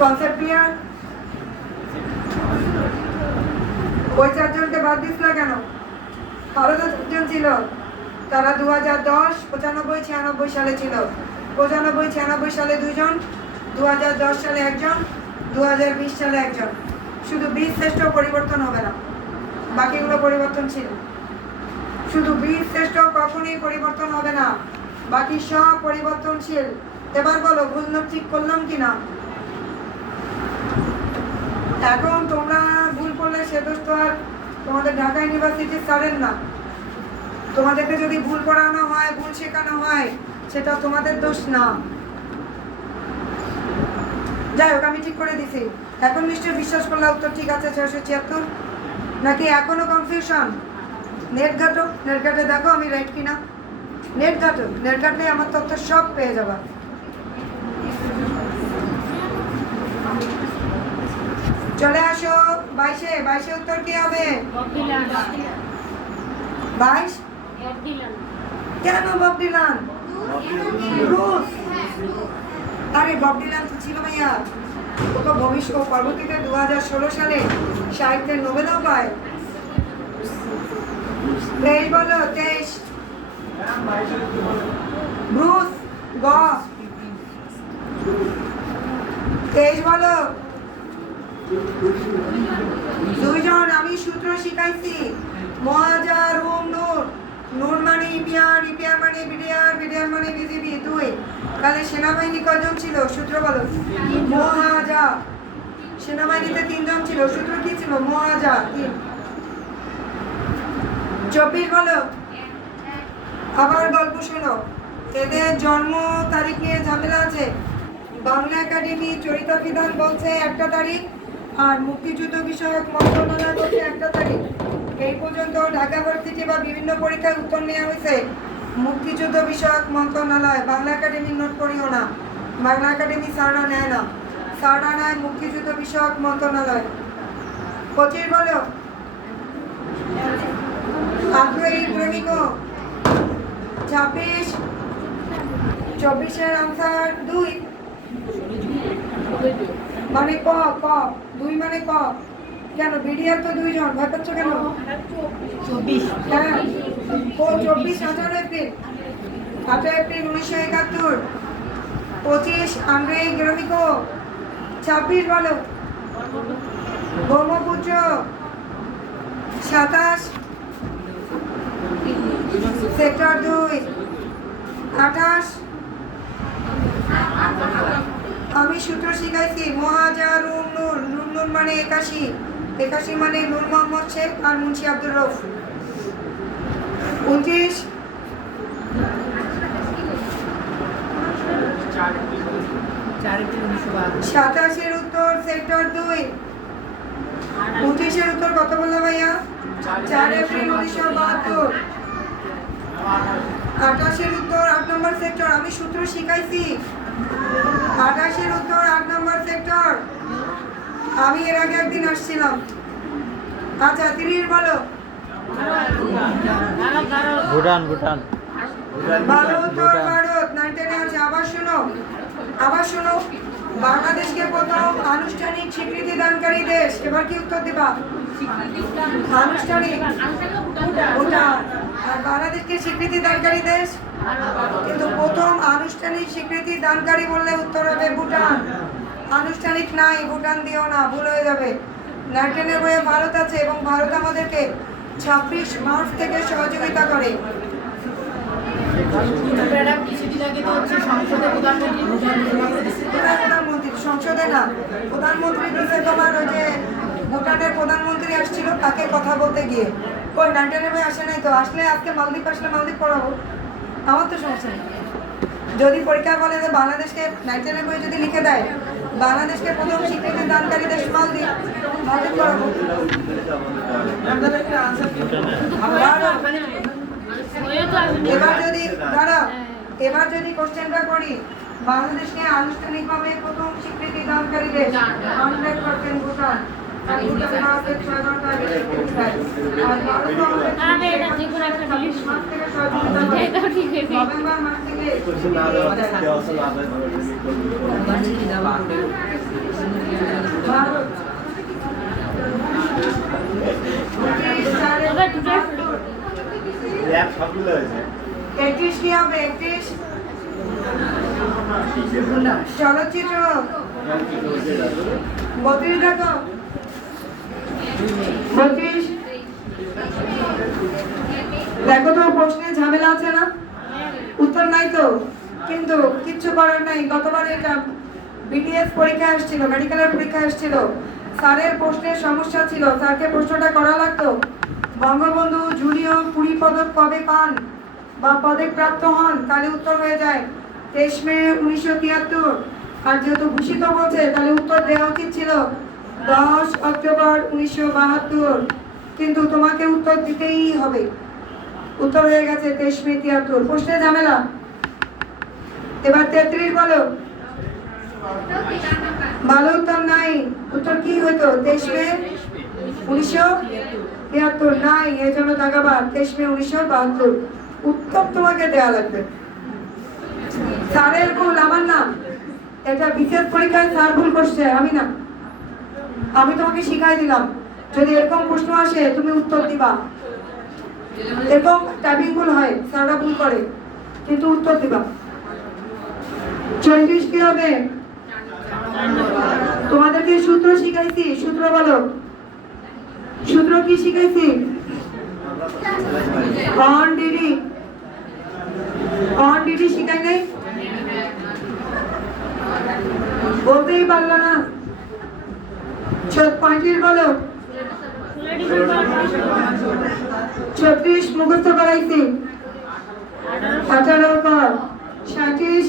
Concept clear? ওই 4 জনকে বাদ দিস না কেন? আরো তো 4 জন ছিল, তারা 2010, 95, 96 সালে ছিল। 95, 96 সালে 2 জন, 2010 সালে 1 জন, 2020 সালে 1 জন। শুধু বীর শ্রেষ্ঠ পরিবর্তন হবে না, বাকিগুলো পরিবর্তনশীল। শুধু বীর শ্রেষ্ঠ কখনই পরিবর্তন হবে না, বাকি সব পরিবর্তনশীল। এবার বলো ভুল নোট ঠিক করলাম কিনা? এখন তোমরা ভুল করলে সে দোষ তো আর তোমাদের ঢাকা ইউনিভার্সিটির স্যারের না। তোমাদেরকে যদি ভুল পড়ানো হয়, ভুল শেখানো হয়, সেটা তোমাদের দোষ না। যাই হোক, আমি ঠিক করে দিছি। এখন নিশ্চয়ই বিশ্বাস করলে উত্তর ঠিক আছে 676, নাকি এখনো কনফিউশন? নেট ঘাটো, নেট ঘাটে দেখো আমি রাইট কিনা। নেট ঘাটো, নেট ঘাটলে আমার তথ্য সব পেয়ে যাবা। চলে আসো 22 উত্তর কি হবে? 22 কেন বব ডিলান? ব্রুস। আরে বব ডিলান তো ছিল ভাইয়া, ও তো ভবিষ্যৎ পরবর্তীতে 2016 সালে সাহিত্যের নোবেলও পায়। 23 বলো, 23। ব্রুস গ। 23 বলো। 2 জন, আমি সূত্র শিখাইছি। মহাজা, রুম, নূর। নূর মানে ইপিআর, ইপিআর মানে বিডিআর, বিডিআর মানে বিজিবি। 2, তাহলে সেনাবাহিনী কজন ছিল? সূত্র বলো। মহাজা। সেনাবাহিনীতে 3 জন ছিল, সূত্র কি ছিল? মহাজা 3। 24 বলো। আবার গল্প শোনো, এদের জন্ম তারিখ নিয়ে ঝামেলা আছে। বাংলা একাডেমি চরিতা বিধান বলছে 1টা তারিখ, আর মুক্তিযুদ্ধ বিষয়ক মন্ত্রণালয় বলছে 1টা তারিখ। এই পর্যন্ত ঢাকা ভার্সিটি বা বিভিন্ন পরীক্ষায় উত্তর নেওয়া হয়েছে মুক্তিযুদ্ধ বিষয়ক মন্ত্রণালয়। বাংলা একাডেমির নোট করিও না, বাংলা একাডেমি স্যাররা নেয় না, স্যাররা নেয় মুক্তিযুদ্ধ বিষয়ক মন্ত্রণালয়। 25 বলো। আগ্রহী প্রেমিক। 26, 24-এর আনসার 2, মানে ক। 2 মানে ক। কেন বিডিআর তো 2 জন, ভয় পাচ্ছ কেন? 24। হ্যাঁ, ও 24 18 এপ্রিল, 18 এপ্রিল 1971। 25 আন্দ্রেই গ্রামিকো। 26 বলো। ব্রহ্মপুত্র। 27 সেক্টর 2 28। আমি সূত্র শিখাইছি মহাজারুম নূর, নূর নূর মানে 81, 81 মানে নূর মোহাম্মদ শেখ আর মুন্সি আব্দুর রউফ। 29 87 উত্তর সেক্টর 2। 29 উত্তর কত বললাম ভাইয়া? 4 এপ্রিল 1972। 28 উত্তর 8 নম্বর সেক্টর। আমি সূত্র শিখাইছি। 28 উত্তর 8 নম্বর সেক্টর। আমি এর আগে একদিন আসছিলাম। আচ্ছা 30 বলো। ভুটান ভুটান ভালো উত্তর ভারত। 9-10 আছে। আবার শোনো বাংলাদেশকে প্রথম আনুষ্ঠানিক স্বীকৃতি দানকারী দেশ। এবার কি উত্তর দিবা? আনুষ্ঠানিক ভুটান। আর বাংলাদেশকে স্বীকৃতি দানকারী দেশ, কিন্তু প্রথম আনুষ্ঠানিক স্বীকৃতি দানকারী বললে উত্তর হবে ভুটান। আনুষ্ঠানিক নাই, ভুটান দিও না, ভুল হয়ে যাবে। 9-10 বইয়ে ভারত আছে এবং ভারত আমাদেরকে 26 মার্চ থেকে সহযোগিতা করে। কিছুদিন আগে তো হচ্ছে সংসদে প্রধানমন্ত্রী সংসদে না, প্রধানমন্ত্রী দিছে তোমার ওই যে ভুটানের প্রধানমন্ত্রী আসছিল, তাকে কথা বলতে গিয়ে। কই 9-10 বই আসে নাই তো? আসলে আজকে মালদ্বীপ আসলে মালদ্বীপ পড়াবো, আমার তো সমস্যা নেই। যদি পরীক্ষা বলে যে বাংলাদেশকে 9-10 বই যদি লিখে দেয় বাংলাদেশকে প্রথম স্বীকৃতি দানকারী দেশ মালদ্বীপ, মালদ্বীপ পড়াবো। এবার যদি কোশ্চেনটা করি, বাংলাদেশকে আনুষ্ঠানিকভাবে প্রথম স্বীকৃতি দানকারী দেশ 100% ভুটান। আর ভুটান ভারতের 6 আগে স্বীকৃতি দেয়। আর ভারত মাস থেকে সহযোগিতা করে। নভেম্বর মাস থেকে ভারত 31 কি হবে? 31 চলচ্চিত্র 32 দেখো 32 দেখো তো প্রশ্নে ঝামেলা আছে না? উত্তর নাই তো, কিন্তু কিচ্ছু করার নাই। গতবার এটা বিডিএস পরীক্ষা আসছিল, মেডিকেলের পরীক্ষা আসছিল, স্যারের প্রশ্নের সমস্যা ছিল, স্যারকে প্রশ্নটা করা লাগতো বঙ্গবন্ধু জুনিয়র 20 পদক কবে পান বা পদক প্রাপ্ত হন, তাহলে উত্তর হয়ে যায় 23 মে 1973। আর যেহেতু ভূষিত বলছে তাহলে উত্তর দেওয়া উচিত ছিল 10 অক্টোবর 1972, কিন্তু তোমাকে উত্তর দিতেই হবে। উত্তর হয়ে গেছে 23 মে 73। প্রশ্নে ঝামেলা। এবার 33 বলো। ভালো উত্তর নাই। উত্তর কি হইতো? 23 মে 1973 নাই, এই জন্য দাগাবাদ। 23 মে 1972 উত্তর তোমাকে দেয়া লাগবে। স্যারের ভুল, আমার না। এটা বিশেষ পরীক্ষায় স্যার ভুল করছে, আমি না। আমি তোমাকে শিখাই দিলাম, যদি এরকম প্রশ্ন আসে তুমি উত্তর দিবা। এরকম টাইপিং ভুল হয়, স্যাররা ভুল করে, কিন্তু উত্তর দিবা। 34 কি হবে? তোমাদেরকে সূত্র শিখাইছি, সূত্র বলো। সূত্র কি শিখাইছি? অন ডিডি শিখাই নাই? বলতেই পারলো না। 35 বলো। 36 মুখস্থ করাইছি। 18 কর। 37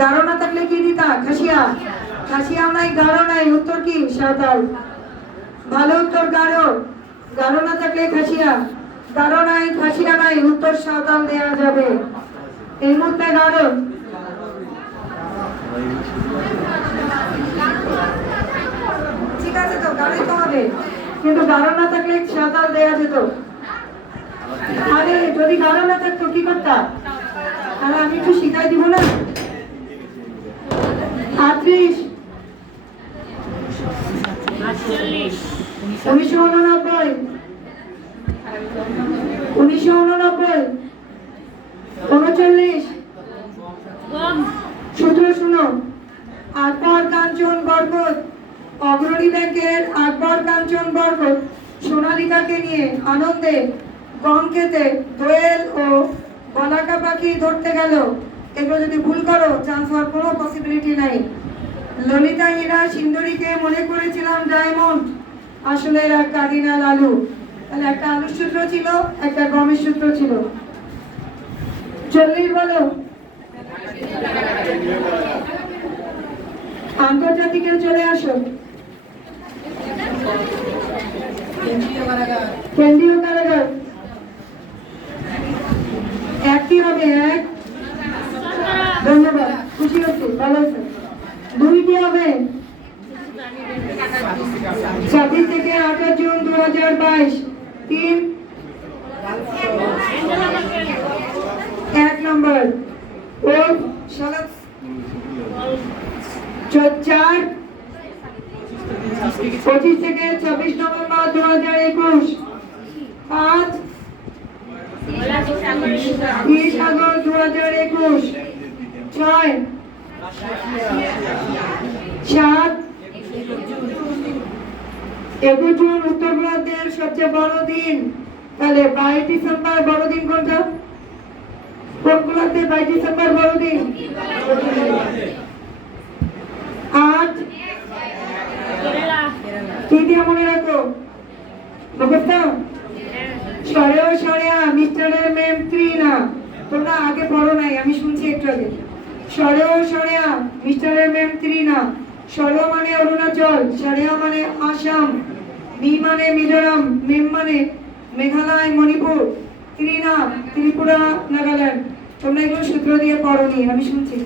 গারো না থাকলে কি দিতা? খাসিয়া। খাসিয়াও নাই, গারো নাই, উত্তর কি? সাঁওতাল। ভালো উত্তর গারো। গারো না থাকলে খাসিয়া। গারো নাই, খাসিয়া নাই, উত্তর সাঁওতাল দেয়া যাবে। এই মুহূর্তে গারো। ঠিক আছে তো, গারোই তো হবে, কিন্তু গারো না থাকলে সাঁওতাল দেয়া যেত। আরে যদি গারো না থাকতো কি করতাম? আর আমি একটু শিখাই দিব না। 38 1989 39 সূত্র শুনো। আকবর কাঞ্চন বরকত, অগ্রণী ব্যাংকের আকবর কাঞ্চন বরকত সোনালিকাকে নিয়ে আনন্দে গম খেতে দোয়েল ও বলাকা পাখি ধরতে গেল, এগুলো যদি ভুল করো চান্স হওয়ার কোনো পসিবিলিটি নাই। ললিতা হীরা সিন্দুরিকে মনে করেছিলাম ডায়মন্ড, আসলে এরা কার্ডিনাল আলু। তাহলে একটা আলুর সূত্র ছিল, একটা গমের সূত্র ছিল। 40 বলো। আন্তর্জাতিকে চলে আসো। কেন্দ্রীয় কারাগার একই হবে, এক। ধন্যবাদ, খুশি হচ্ছি, ভালো হচ্ছে। 2 কি হবে? 26 থেকে 28 জুন 2022। 3 1 নম্বর ও সালাত 4 25 থেকে 26 নভেম্বর 2021। 5 30 আগস্ট 2021। 6 7 21 জুন উত্তরপ্রদেশের সবচেয়ে বড় দিন। তাহলে 22 ডিসেম্বর বড় দিন কোনটা? কোনগুলোতে 22 ডিসেম্বর বড় দিন? 8 কি দিয়ে মনে রাখো? মুখস্থ? সরেও সরেয়া মিস্টারের মেম 3 না, তোমরা আগে পড়ো নাই, আমি শুনছি একটু আগে। সরেও সরেয়া মিস্টারের মেম 3 না। সরেও মানে অরুণাচল, সরেয়া মানে আসাম, মি মানে মিজোরাম, মেম মানে মেঘালয় মণিপুর, 3 না ত্রিপুরা নাগাল্যান্ড। তোমরা এগুলো সূত্র দিয়ে পড়োনি, আমি শুনছি,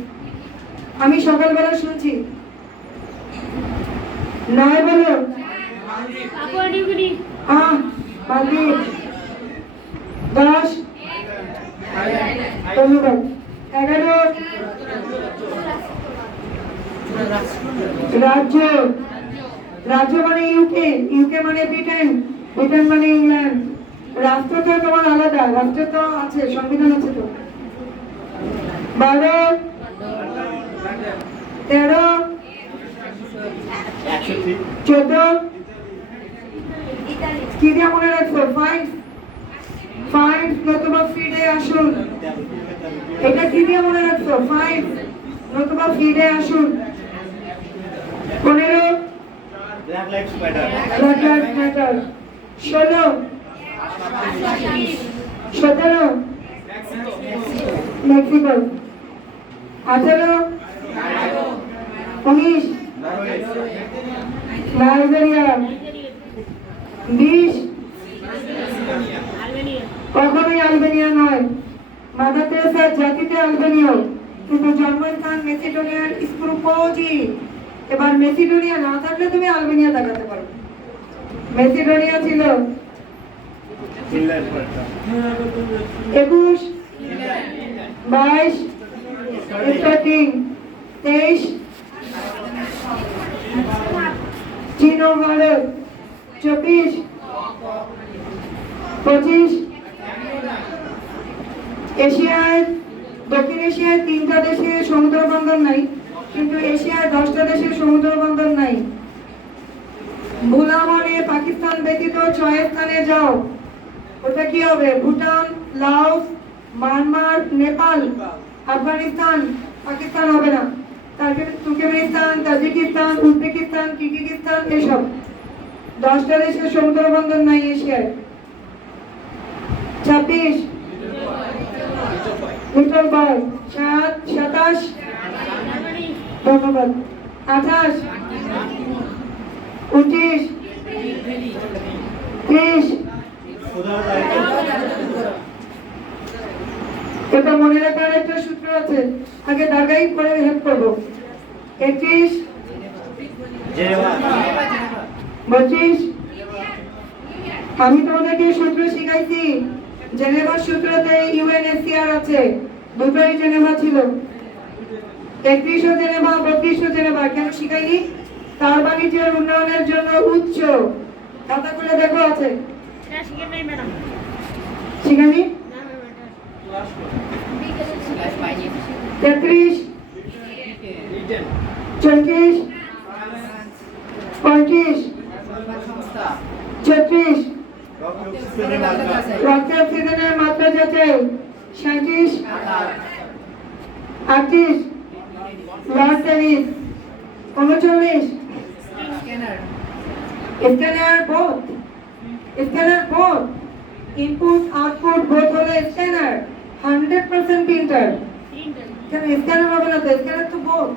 আমি সকালবেলা শুনছি। 9 বলো। মালদ্বীপ। 10 ধন্যবাদ। 11 রাজ্য, রাজ্য মানে ইউকে, ইউকে মানে ব্রিটেন, ব্রিটেন মানে ইংল্যান্ড। রাষ্ট্র তো তোমার আলাদা, রাষ্ট্র তো আছে, সংবিধান আছে তো। 12 13 14 কি দিয়ে মনে রাখছো? 5 নতুবা ফিডে আসুন। এটা কি দিয়ে মনে রাখছো? 5 নতুবা ফিডে আসুন। 15 black lives matter. 16 Mexico. 18 19 Nigeria. 20 কখনোই আলবেনিয়া নয়, মাদার তেরেসার জাতিতে আলবেনীয়, কিন্তু জন্মস্থান মেসিডোনিয়ার স্ক্রুপোজি। এবার মেসিডোনিয়া না থাকলে তুমি আলবেনিয়া দেখাতে পারো। মেসিডোনিয়া ছিল 21 22 23 চীন ও ভারত। 24 25 এশিয়ায়, দক্ষিণ এশিয়ায় 3টা দেশে সমুদ্র বন্দর নাই, কিন্তু এশিয়ায় 10টা দেশে সমুদ্র বন্দর নাই। ভোলা মানে পাকিস্তান ব্যতীত 6 স্থানে যাও। ওটা কি হবে? ভুটান, লাওস, মায়ানমার, নেপাল, আফগানিস্তান, পাকিস্তান হবে না। তারপরে তুর্কমেনিস্তান, তাজিকিস্তান, উজবেকিস্তান, কিরগিজস্তান, এসব 10টা দেশে সমুদ্র বন্দর নাই এশিয়ায়। 26 লিটল বয়। 27 ধন্যবাদ। 28 29 30 এটা মনে রাখার একটা সূত্র আছে, আগে দাগাই করে হেল্প করবো। 31 25 আমি তোমাদেরকে সূত্র শিখাইছি, জেনেভার সূত্রতে ইউএনএসসিআর আছে, দুটোই জেনেভা ছিল। 31ও জেনেভা, 32ও জেনেভা। কেন শিখাইনি? তার বাণিজ্যের উন্নয়নের জন্য উচ্চ, খাতা খুলে দেখো আছে। শিখাইনি? 33 34 35 36 রক্তে অক্সিজেনের মাত্রা যাচ্ছে 37, 38, blood tennis 39, scanner both input output both হলে স্ক্যানার 100% প্রিন্টার। কেন স্ক্যানার হবে না? তো স্ক্যানার তো বোথ।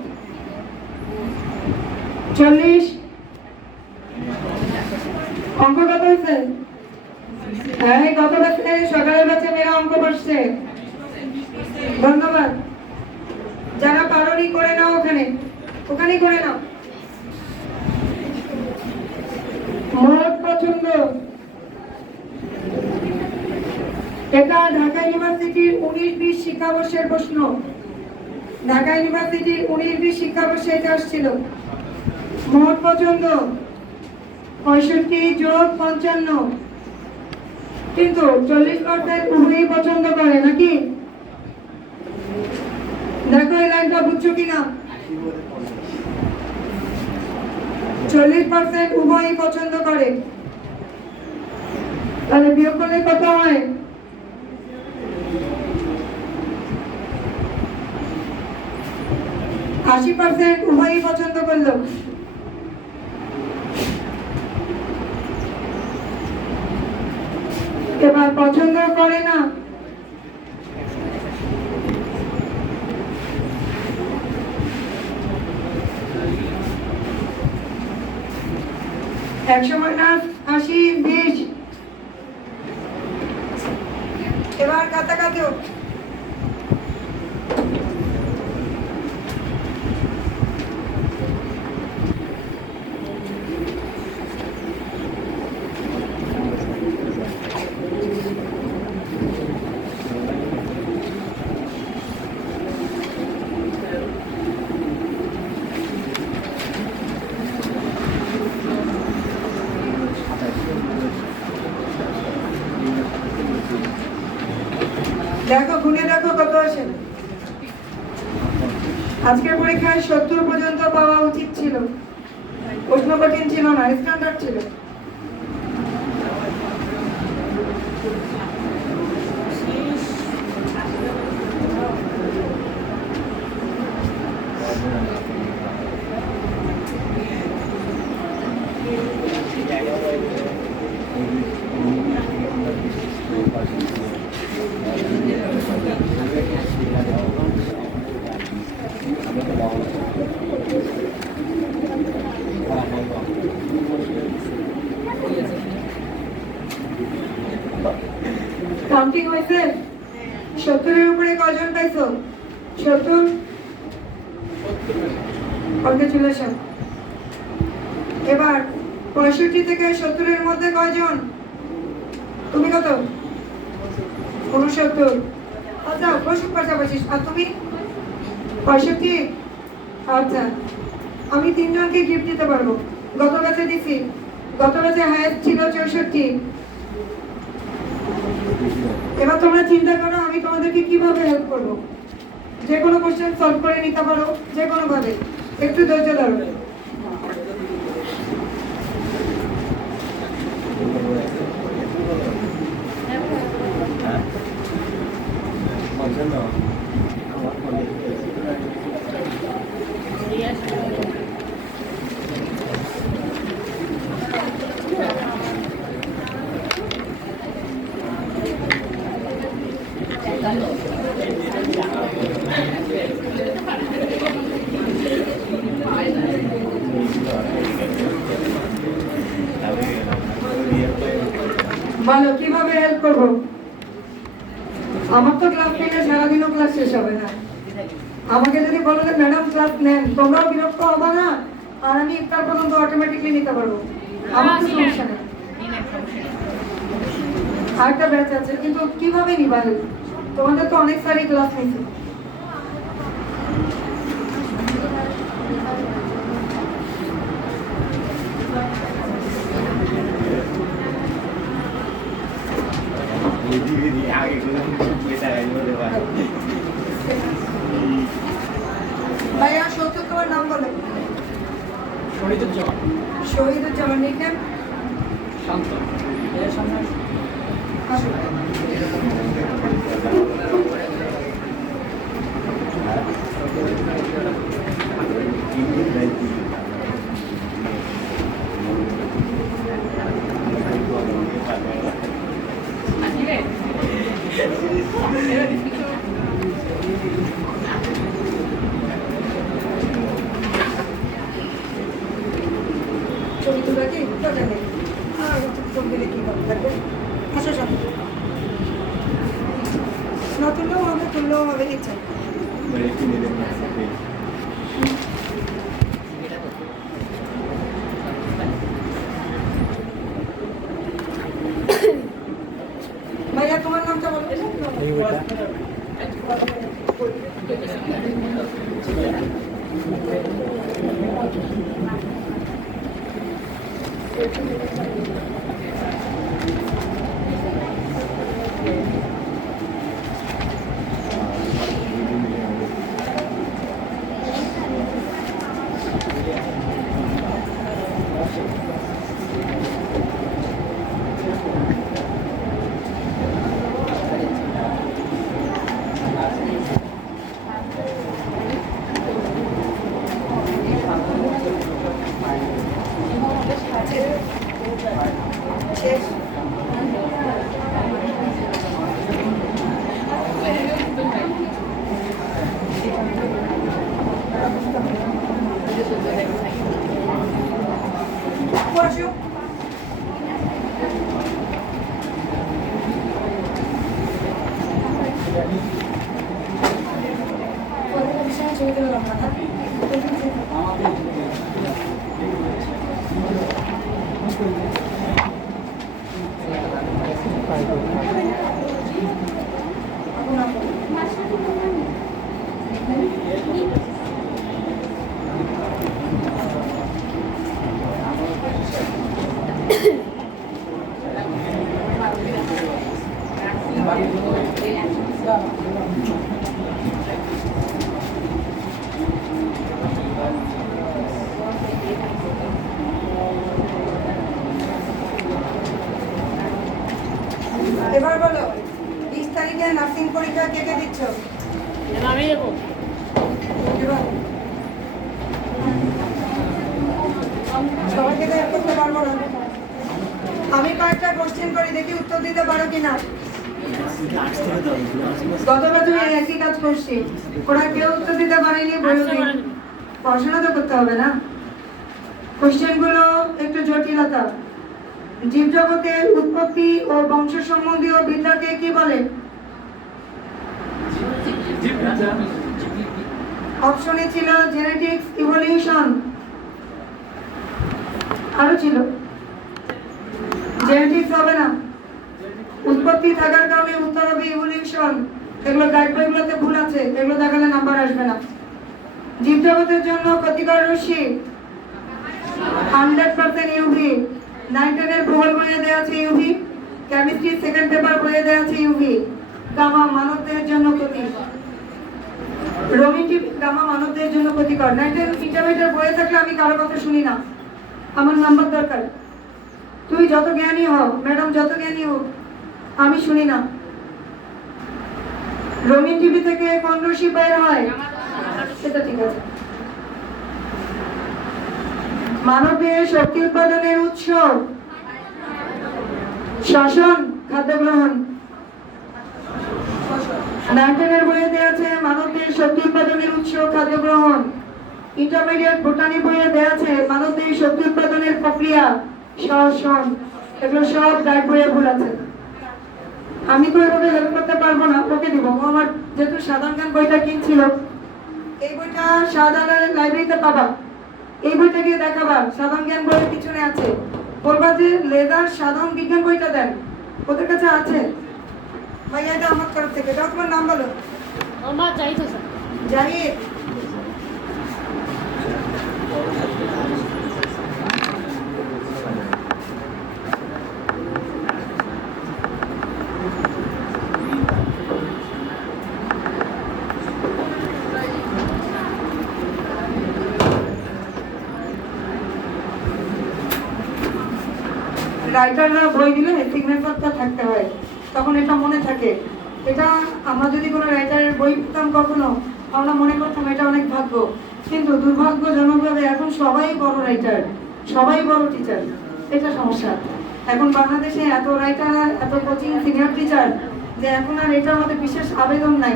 40, অঙ্ক কত হয়েছে? হ্যাঁ, গত বছরে সকালের বাচ্চা মেয়েরা অঙ্ক পারছে। ধন্যবাদ। যারা পারোনি করে নাও, ওখানেই করে নাও। মোট পছন্দ, এটা ঢাকা ইউনিভার্সিটির 19-20 শিক্ষাবর্ষের প্রশ্ন। ঢাকা ইউনিভার্সিটির 19-20 শিক্ষাবর্ষে এটা আসছিল। মোট পছন্দ 65 যোগ 55, কিন্তু 40% উভয়ই পছন্দ করে নাকি? দেখো এই লাইনটা বুঝছো কিনা? 40% উভয়ই পছন্দ করে, তাহলে বিয়োগ করলে কত হয়? 80% উভয়ই পছন্দ করলো। এবার পছন্দ করে না, -80, 20। এবার কাটাকাটি হোক। দেখো গুনে দেখো কত আসে। আজকের পরীক্ষায় 70 পর্যন্ত পাওয়া উচিত ছিল। প্রশ্ন কঠিন ছিল না, স্ট্যান্ডার্ড ছিল। কাউন্টিং হয়েছে? 70-এর উপরে কয়জন পাইছো? 70। কংগ্রেচুলেশন। এবার 65 থেকে 70-এর মধ্যে কয়জন? তুমি কত? 69। আচ্ছা, বসুক পাশাপাশি। আর তুমি? 65। আচ্ছা, আমি 3 জনকে গিফট দিতে পারবো। গত ব্যাচে দিছি, গত ব্যাচে হাইয়েস্ট ছিল 64। এবার তোমরা চিন্তা করো আমি তোমাদেরকে কিভাবে হেল্প করবো। যে কোনো কোশ্চেন সলভ করে নিতে পারো, যে কোনো ভাবে। একটু ধৈর্য ধরো। বলো কিভাবে হেল্প করবো। আমার তো ক্লাস নিলে সারাদিনও ক্লাস শেষ হবে না। আমাকে যদি বলো যে ম্যাডাম ক্লাস নেন, তোমরাও বিরক্ত হবে না, আর আমি ইফতার পর্যন্ত অটোমেটিকলি নিতে পারবো। আমার তো সমস্যা নেই। আরেকটা ব্যাচ আছে, কিন্তু কিভাবে নিবা? তোমাদের তো অনেক সারি ক্লাস নিয়েছে। ভাইয়া সত্য তোমার নাম বলো। শহীদুজ্জামান। নিকনেম? আসুন। ছবি তুলে কি দরকার নেই। ফোন দিলে কি ভালো থাকবে। আসো সব না তুললেও হবে ইচ্ছা। ভাইয়া তোমার নামটা বলো। এই ওইটা শেষ। বসো। ছবি তুলে দাও মাথা। এবার বলো 20 তারিখে নার্সিং পরীক্ষা কে কে দিচ্ছ? এবার আমি দেবো। এবার সবাইকে তো এক করতে পারবো না। আমি কয়েকটা কোশ্চেন করি, দেখি উত্তর দিতে পারো কিনা। গত বছর এই একই কাজ করছি, ওরা কেউ উত্তর দিতে পারেনি। পড়াশোনা তো করতে হবে না। কোশ্চেনগুলো একটু জটিলতা। জীবজগতের উৎপত্তি ও বংশ সম্বন্ধীয় বিদ্যাকে কি বলে? অপশনে ছিল জেনেটিক্স, ইভলিউশন, আরো ছিল। জেনেটিক্স হবে না, উৎপত্তি থাকার কারণে উত্তর হবে ইভলিউশন। এগুলো গাইড বইগুলোতে ভুল আছে, এগুলো দেখালে নাম্বার আসবে না। জীবজগতের জন্য ক্ষতিকর রশ্মি 100% ইউভি। 9 এর ভূগোল বইয়ে দেওয়া আছে ইউভি, কেমিস্ট্রি সেকেন্ড পেপার বইয়ে দেওয়া আছে ইউভি। গামা মানবদের জন্য ক্ষতি। রঙিন টিভি গামা মানবদের জন্য ক্ষতিকর। 9 ইন্টারমিডিয়েট বইয়ে থাকলে আমি কারো কথা শুনি না, আমার নাম্বার দরকার। তুই যত জ্ঞানী হও, ম্যাডাম যত জ্ঞানী হোক, আমি শুনি না। রঙিন টিভি থেকে কোন রশ্মি বের হয়? সেটা ঠিক আছে। মানবের শক্তি উৎপাদনের উৎস শ্বসন, খাদ্য গ্রহণ। 9 বইয়ে দেওয়া আছে মানবদের শক্তি উৎপাদনের উৎস খাদ্য গ্রহণ। ইন্টারমিডিয়েট বোটানি বইয়ে দেওয়া আছে মানবদের শক্তি উৎপাদনের প্রক্রিয়া শ্বসন। এগুলো সব গাইড বইয়ে ভুল আছে। আমি তো এভাবে হেল্প করতে পারবো না, ওকে দিব। ও আমার যেহেতু সাধারণ জ্ঞান বইটা কিনছিল, এই বইটা শাহজালালের লাইব্রেরিতে পাবা। এই বইটা গিয়ে দেখাবা, সাধারণ জ্ঞান বইয়ের পিছনে আছে। বলবা যে লেদার সাধারণ বিজ্ঞান বইটা দেন, ওদের কাছে আছে। ভাইয়া এটা আমার তরফ থেকে। দাও তোমার নাম বলো। আমার চাইতো স্যার। জানি রাইটাররা বই দিলে সিগনেচারটা থাকতে হয়। তখন এটা মনে থাকে। এটা আমরা যদি কোনো রাইটারের বই পেতাম কখনো, আমরা মনে করতাম এটা অনেক ভাগ্য। কিন্তু দুর্ভাগ্যজনকভাবে এখন সবাই বড় রাইটার, সবাই বড় টিচার। এটা সমস্যা। এখন বাংলাদেশে এত রাইটার, এত কোচিং সিনিয়র টিচার, যে এখন আর এটার মধ্যে বিশেষ আবেদন নাই।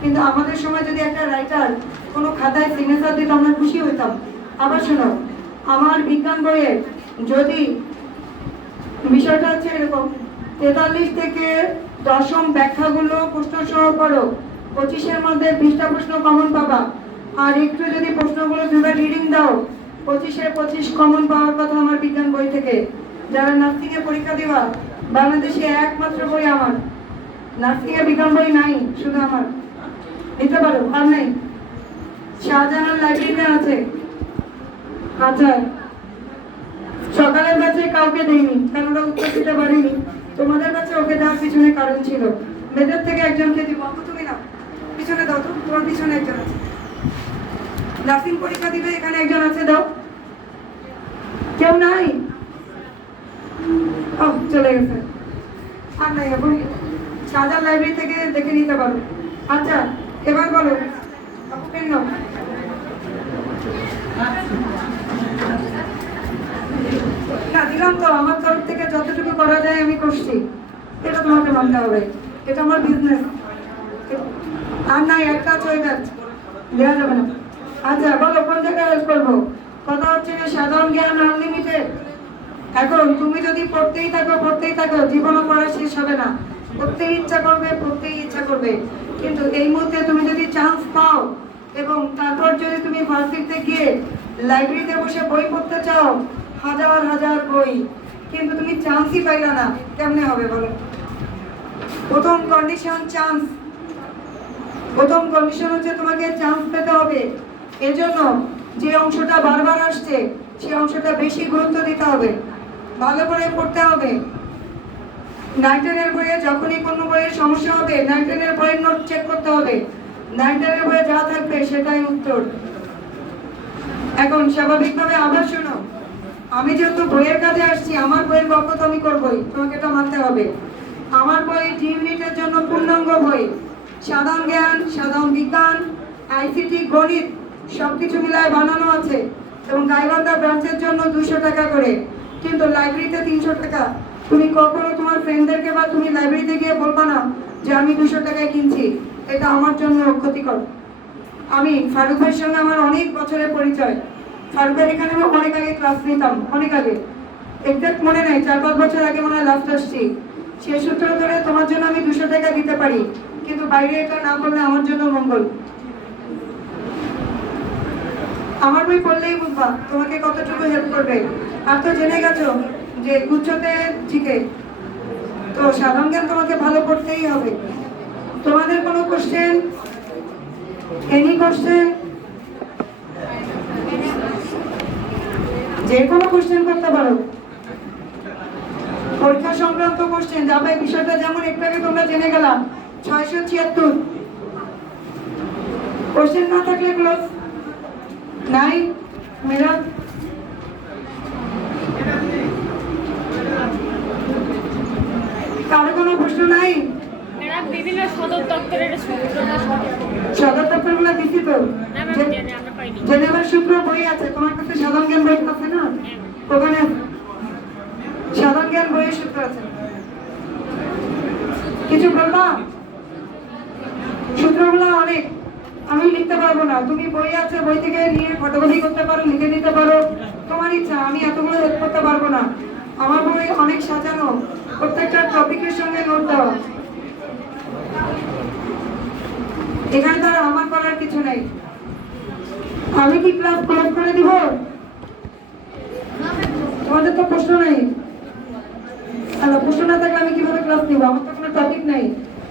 কিন্তু আমাদের সময় যদি একটা রাইটার কোনো খাতায় সিগনেচার দিত, আমরা খুশি হইতাম। আবার শোনো, আমার বিজ্ঞান বইয়ে যদি বিষয়টা হচ্ছে এরকম, 43 থেকে দশম ব্যাখ্যাগুলো প্রশ্ন সহ করো, 25-এর মধ্যে 20টা প্রশ্ন কমন পাবা। আর একটু যদি প্রশ্নগুলো দুবার রিডিং দাও, 25-এর 25 কমন পাওয়ার কথা আমার বিজ্ঞান বই থেকে। যারা নার্সিংয়ে পরীক্ষা দিবা, বাংলাদেশে একমাত্র বই আমার, নার্সিংয়ে বিজ্ঞান বই নাই, শুধু আমার। নিতে পারো, আর নেই। শাহজাহান লাইব্রেরিতে আছে। আচ্ছা, সকালের ব্যাচে কাউকে দেয়নি, কারণ ওরা উত্তর দিতে পারেনি। তোমাদের কাছে ওকে দেওয়ার পিছনে কারণ ছিল। মেয়েদের থেকে একজনকে দিব। আপু তুমি না, পিছনে দাও তো, তোমার পিছনে একজন আছে। নার্সিং পরীক্ষা দিবে, এখানে একজন আছে, দাও। কেউ নাই? ও চলে গেছে। আর নাই, এখন শাহজাহান লাইব্রেরি থেকে দেখে নিতে পারো। আচ্ছা, এবার বলো আপু পেন নাও। না দিলাম তো, আমার তরফ থেকে যতটুকু করা যায় আমি করছি। এটা তোমাকে মানতে হবে, এটা আমার বিজনেস। আর নাই, একটা আছে, ওই ব্যাচ দেওয়া যাবে না। আচ্ছা বলো কোন জায়গায় হেল্প করবো? কথা হচ্ছে যে সাধারণ জ্ঞান আনলিমিটেড। এখন তুমি যদি পড়তেই থাকো, জীবনও পড়া শেষ হবে না। পড়তেই ইচ্ছা করবে। কিন্তু এই মুহূর্তে তুমি যদি চান্স পাও, এবং তারপর যদি তুমি ভার্সিটিতে গিয়ে লাইব্রেরিতে বসে বই পড়তে চাও, হাজার বই, কিন্তু তুমি চান্সই পাইলা না, কেমনে হবে বলো? প্রথম কন্ডিশন চান্স। প্রথম কন্ডিশন হচ্ছে তোমাকে চান্স পেতে হবে। এজন্য যে অংশটা বারবার আসছে, সেই অংশটা বেশি গুরুত্ব দিতে হবে, ভালো করে পড়তে হবে। 9-10-এর বইয়ে যখনই কোনো বইয়ের সমস্যা হবে, 9-10-এর বইয়ের নোট চেক করতে হবে। 9-10-এর বইয়ে যা থাকবে সেটাই উত্তর। এখন স্বাভাবিকভাবে আবার শোনো, আমি যেহেতু বইয়ের কাজে আসছি, আমার বইয়ের গল্প তো আমি করবোই, তোমাকে এটা মানতে হবে। আমার বই ডি ইউনিটের জন্য পূর্ণাঙ্গ বই। সাধারণ জ্ঞান, সাধারণ বিজ্ঞান, আইসিটি, গণিত সবকিছু মিলায় বানানো আছে। এবং গাইবান্ধা ব্রাঞ্চের জন্য 200 টাকা করে, কিন্তু লাইব্রেরিতে 300 টাকা। তুমি কখনো তোমার ফ্রেন্ডদেরকে বা তুমি লাইব্রেরিতে গিয়ে বলবা না যে আমি 200 টাকায় কিনছি। এটা আমার জন্য ক্ষতিকর। আমি ফারুক ভাইয়ের সঙ্গে আমার অনেক বছরের পরিচয়। ফারুক ভাইয়ের এখানে আমি অনেক আগে ক্লাস নিতাম, অনেক আগে, এক্সাক্ট মনে নেই, 4-5 বছর আগে মনে হয় লাস্ট আসছি। সে সূত্র ধরে তোমার জন্য আমি 200 টাকা দিতে পারি, কিন্তু বাইরে এটা না করলে আমার জন্য মঙ্গল। আমার বই পড়লেই বুঝবা তোমাকে কতটুকু হেল্প করবে। আর তো জেনে গেছো যে গুচ্ছতে জিকে, তো সাধারণ জ্ঞান তোমাকে ভালো পড়তেই হবে। তোমাদের কোনো কোশ্চেন? Any question? যে কোনো কোশ্চেন করতে পারো, পরীক্ষা সংক্রান্ত কোশ্চেন যাবে। বিষয়টা যেমন একটু আগে তোমরা জেনে গেলাম, 676 কোশ্চেন না থাকলে ক্লোজ নাই। মেরা কারো কোনো প্রশ্ন নাই? এরা বিভিন্ন সদর দপ্তরের সূত্র সদর দপ্তর গুলো দিচ্ছি তো, আমরা পাইনি। জেনেভার সূত্র বই আছে তোমার কাছে, সাধারণ জ্ঞান বই আছে না, ওখানে সাধারণ জ্ঞান বইয়ের সূত্র আছে। কিছু বলবা? সূত্রগুলো অনেক, আমি লিখতে পারবো না। তুমি বই আছে, বই থেকে নিয়ে ফটোকপি করতে পারো, লিখে নিতে পারো, তোমার ইচ্ছা। আমি এতগুলো হেল্প করতে পারবো না। আমার বই অনেক সাজানো, প্রত্যেকটা টপিকের সঙ্গে নোট দেওয়া। এখানে তার আমার করার কিছু নেই। আমি কি ক্লাস ক্লোজ করে দিব? তোমাদের তো প্রশ্ন নেই। প্রশ্ন না থাকলে আমি কিভাবে ক্লাস নিব? আমার তো কোনো টপিক নেই।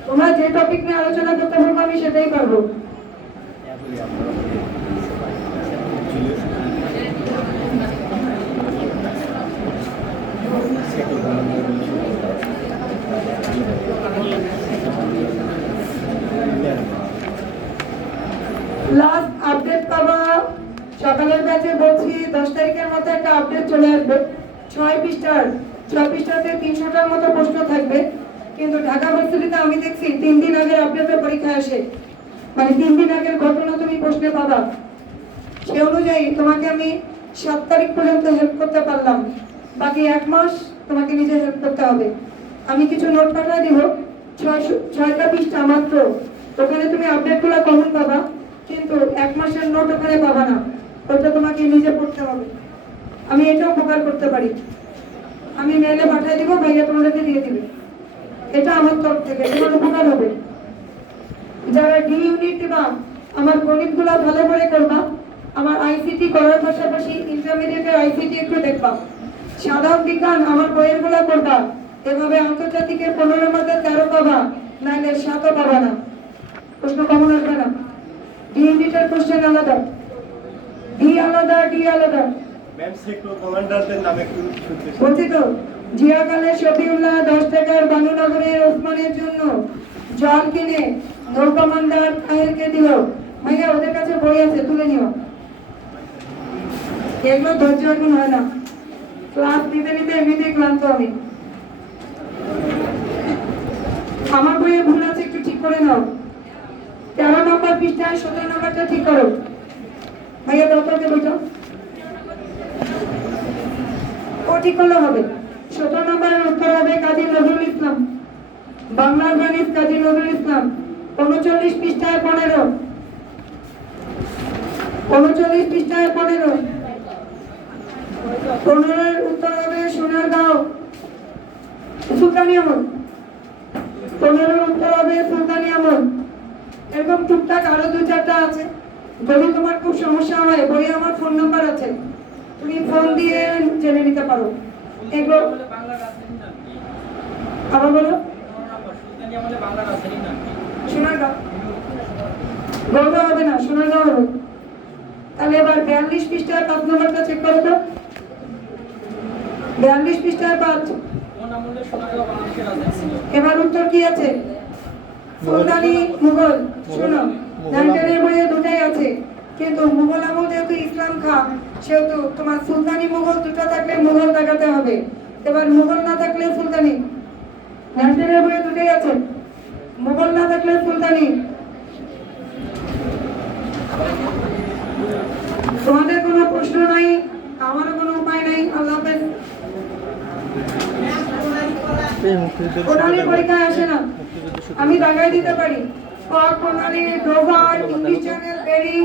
তোমরা যে টপিক নিয়ে আলোচনা করতে বলবো আমি সেটাই পারবো। লাস্ট আপডেট পাবা সকালের ব্যাচে, বলছি 10 তারিখের মধ্যে একটা আপডেট চলে আসবে। 6 পৃষ্ঠাতে 300টার মতো প্রশ্ন থাকবে, কিন্তু ঢাকা ভার্সিটিতে আমি দেখছি 3 দিন আগের আপডেটের পরীক্ষা আসে, মানে 3 দিন আগের ঘটনা তুমি প্রশ্নে পাবা। সে অনুযায়ী তোমাকে আমি 7 তারিখ পর্যন্ত হেল্প করতে পারলাম, বাকি 1 মাস তোমাকে নিজে হেল্প করতে হবে। আমি কিছু নোট পাঠিয়ে দিব, 6টা পৃষ্ঠা মাত্র, ওখানে তুমি আপডেটগুলো কমন পাবা, কিন্তু 1 মাসের নোট ওখানে পাবা না, ওটা তোমাকে নিজে পড়তে হবে। আমি এটা উপকার করতে পারি, আমি মেলে পাঠিয়ে দিব, ভাইয়া তোমাদেরকে দিয়ে দিবে, এটা আমার তরফ থেকে তোমার উপকার হবে। যারা ডি ইউনিট দিবা, আমার গণিতগুলো ভালো করে করবা, আমার আইসিটি করার পাশাপাশি ইন্টারমিডিয়েটের আইসিটি একটু দেখবা, সাধারণ বিজ্ঞান আমার বইয়ের গুলো করবা, এভাবে আন্তর্জাতিকে 15 মধ্যে 13 পাবা, নাইলে 7ও পাবা না, প্রশ্ন কমন আসবে না। ডি ইউনিটের কোশ্চেন আলাদা, ডি আলাদা, ডি আলাদা। ম্যাম সেক্টর কমান্ডারদের নাম একটু শুনতে চাই। বলছি তো, জিয়াকালে শফিউল্লাহ 10 টাকার বানুনগরের ওসমানের জন্য জল কিনে নৌকমান্ডার খায়েরকে দিল। ভাইয়া ওদের কাছে বই আছে, তুলে নিও। এগুলো ধৈর্য এখন হয় না, ক্লাস নিতে নিতে এমনিতেই ক্লান্ত আমি। আমার বইয়ে ভুল আছে, একটু ঠিক করে নাও। 13 নম্বর পৃষ্ঠায় 17 নম্বরটা ঠিক করো। ভাইয়া দরকারকে বইটা ও ঠিক করলে হবে। 17 নম্বরের উত্তর হবে কাজী নজরুল ইসলাম, বাংলার গণিত কাজী নজরুল ইসলাম, 39 পৃষ্ঠায় 15, 39 পৃষ্ঠায় 15। 15-এর উত্তর হবে সোনারগাঁও সুলতানি আমল, 15-এর উত্তর হবে সুলতানি আমল। এরকম টুকটাক আরো 2-4টা আছে, যদি তোমার খুব সমস্যা হয় বইয়ে আমার ফোন নাম্বার আছে, তুমি ফোন দিয়ে জেনে নিতে পারো এগুলো। আবার বলো, সোনারগাঁও বলতে হবে না, সোনারগাঁও হবে। তাহলে এবার 42 পৃষ্ঠায় 5 নম্বরটা চেক করো তো, 42 পৃষ্ঠায় 5। এবার উত্তর কি আছে? সুলতানি মুঘল। শোনো, নাইনটেনের বইয়ে দুটাই আছে, কিন্তু মুঘল আমল যেহেতু ইসলাম খা, সেহেতু তোমার সুলতানি মুঘল দুটো থাকলে মুঘল দেখাতে হবে, এবার মুঘল না থাকলে সুলতানি। নাইনটেনের বইয়ে দুটাই আছে, মুঘল না থাকলে সুলতানি। তোমাদের কোনো প্রশ্ন নাই, আমারও কোনো উপায় নাই। আল্লাহ হাফেজ। প্রণালীর পরীক্ষায় আসে না, আমি দাগাই দিতে পারি। প্রণালী, Dover, English channel, Bering,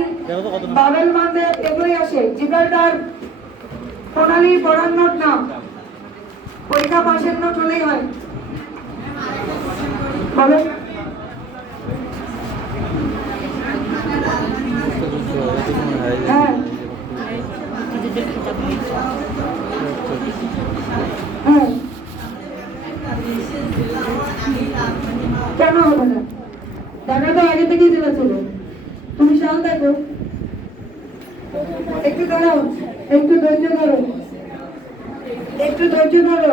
Babel Mandeb, এগুলোই আসে। জিব্রাল্টার প্রণালী পড়ার নোট না, পরীক্ষা পাশের নোট হলেই হয়। বলো, হ্যাঁ হ্যাঁ, কেন হবে না? টাকা তো আগে থেকেই দেওয়া ছিল, তুমি সাল দেখো। একটু দাঁড়াও, একটু ধৈর্য ধরো, একটু ধৈর্য ধরো।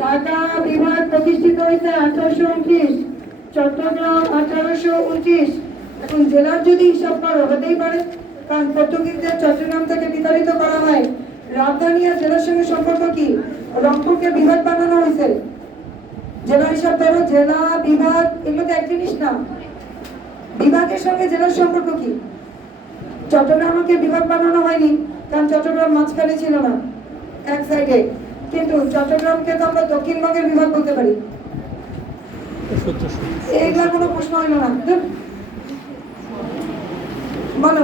ঢাকা বিভাগ প্রতিষ্ঠিত হয়েছে 1829, চট্টগ্রাম 1829। এখন জেলার যদি হিসাব করো, হতেই পারে, কারণ পর্তুগিজদের চট্টগ্রাম থেকে বিতাড়িত করা হয়। রাজধানী আর জেলার সঙ্গে সম্পর্ক কি? রংপুরকে বিভাগ বানানো হয়েছে। জেলা হিসাব করো, জেলা বিভাগ এগুলো তো এক জিনিস না। বিভাগের সঙ্গে জেলার সম্পর্ক কি? চট্টগ্রামকে বিভাগ বানানো হয়নি, কারণ চট্টগ্রাম মাঝখানে ছিল না, এক সাইডে। কিন্তু চট্টগ্রামকে তো আমরা দক্ষিণবঙ্গের বিভাগ বলতে পারি। এইগুলা কোনো প্রশ্ন হইল না। বলো,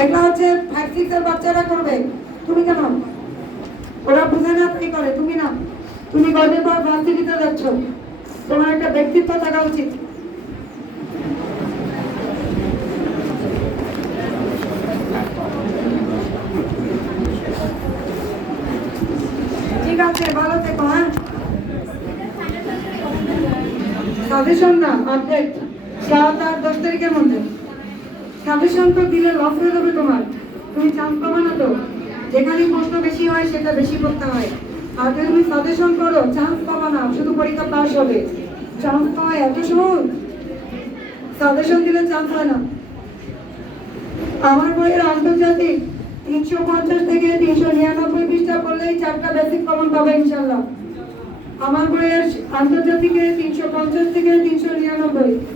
এগুলা হচ্ছে 5-6 এর বাচ্চারা করবে, তুমি কেন? ওরা বুঝে না তাই করে, তুমি না। তুমি কয়দিন পর ভার্সিটিতে যাচ্ছ, তোমার একটা ব্যক্তিত্ব থাকা উচিত। ঠিক আছে, ভালো থেকো। হ্যাঁ, সাজেশন না, আপডেট 7 আর 10 তারিখের মধ্যে। সাজেশন তো দিলে লস হয়ে যাবে তোমার, তুমি চান্স পাবে না তো। যেখানে প্রশ্ন বেশি হয় সেটা বেশি করতে হয়, আর যদি তুমি সাজেশন করো চান্স পাবা না, শুধু পরীক্ষা পাস হবে। চান্স পাওয়া এত সহজ, সাজেশন দিলে চান্স হয় না। আমার বইয়ের আন্তর্জাতিক 350 থেকে 399 পৃষ্ঠা পড়লেই 4টা বেসিক কমন পাবে ইনশাল্লাহ। আমার বইয়ের আন্তর্জাতিকে 350 থেকে 399।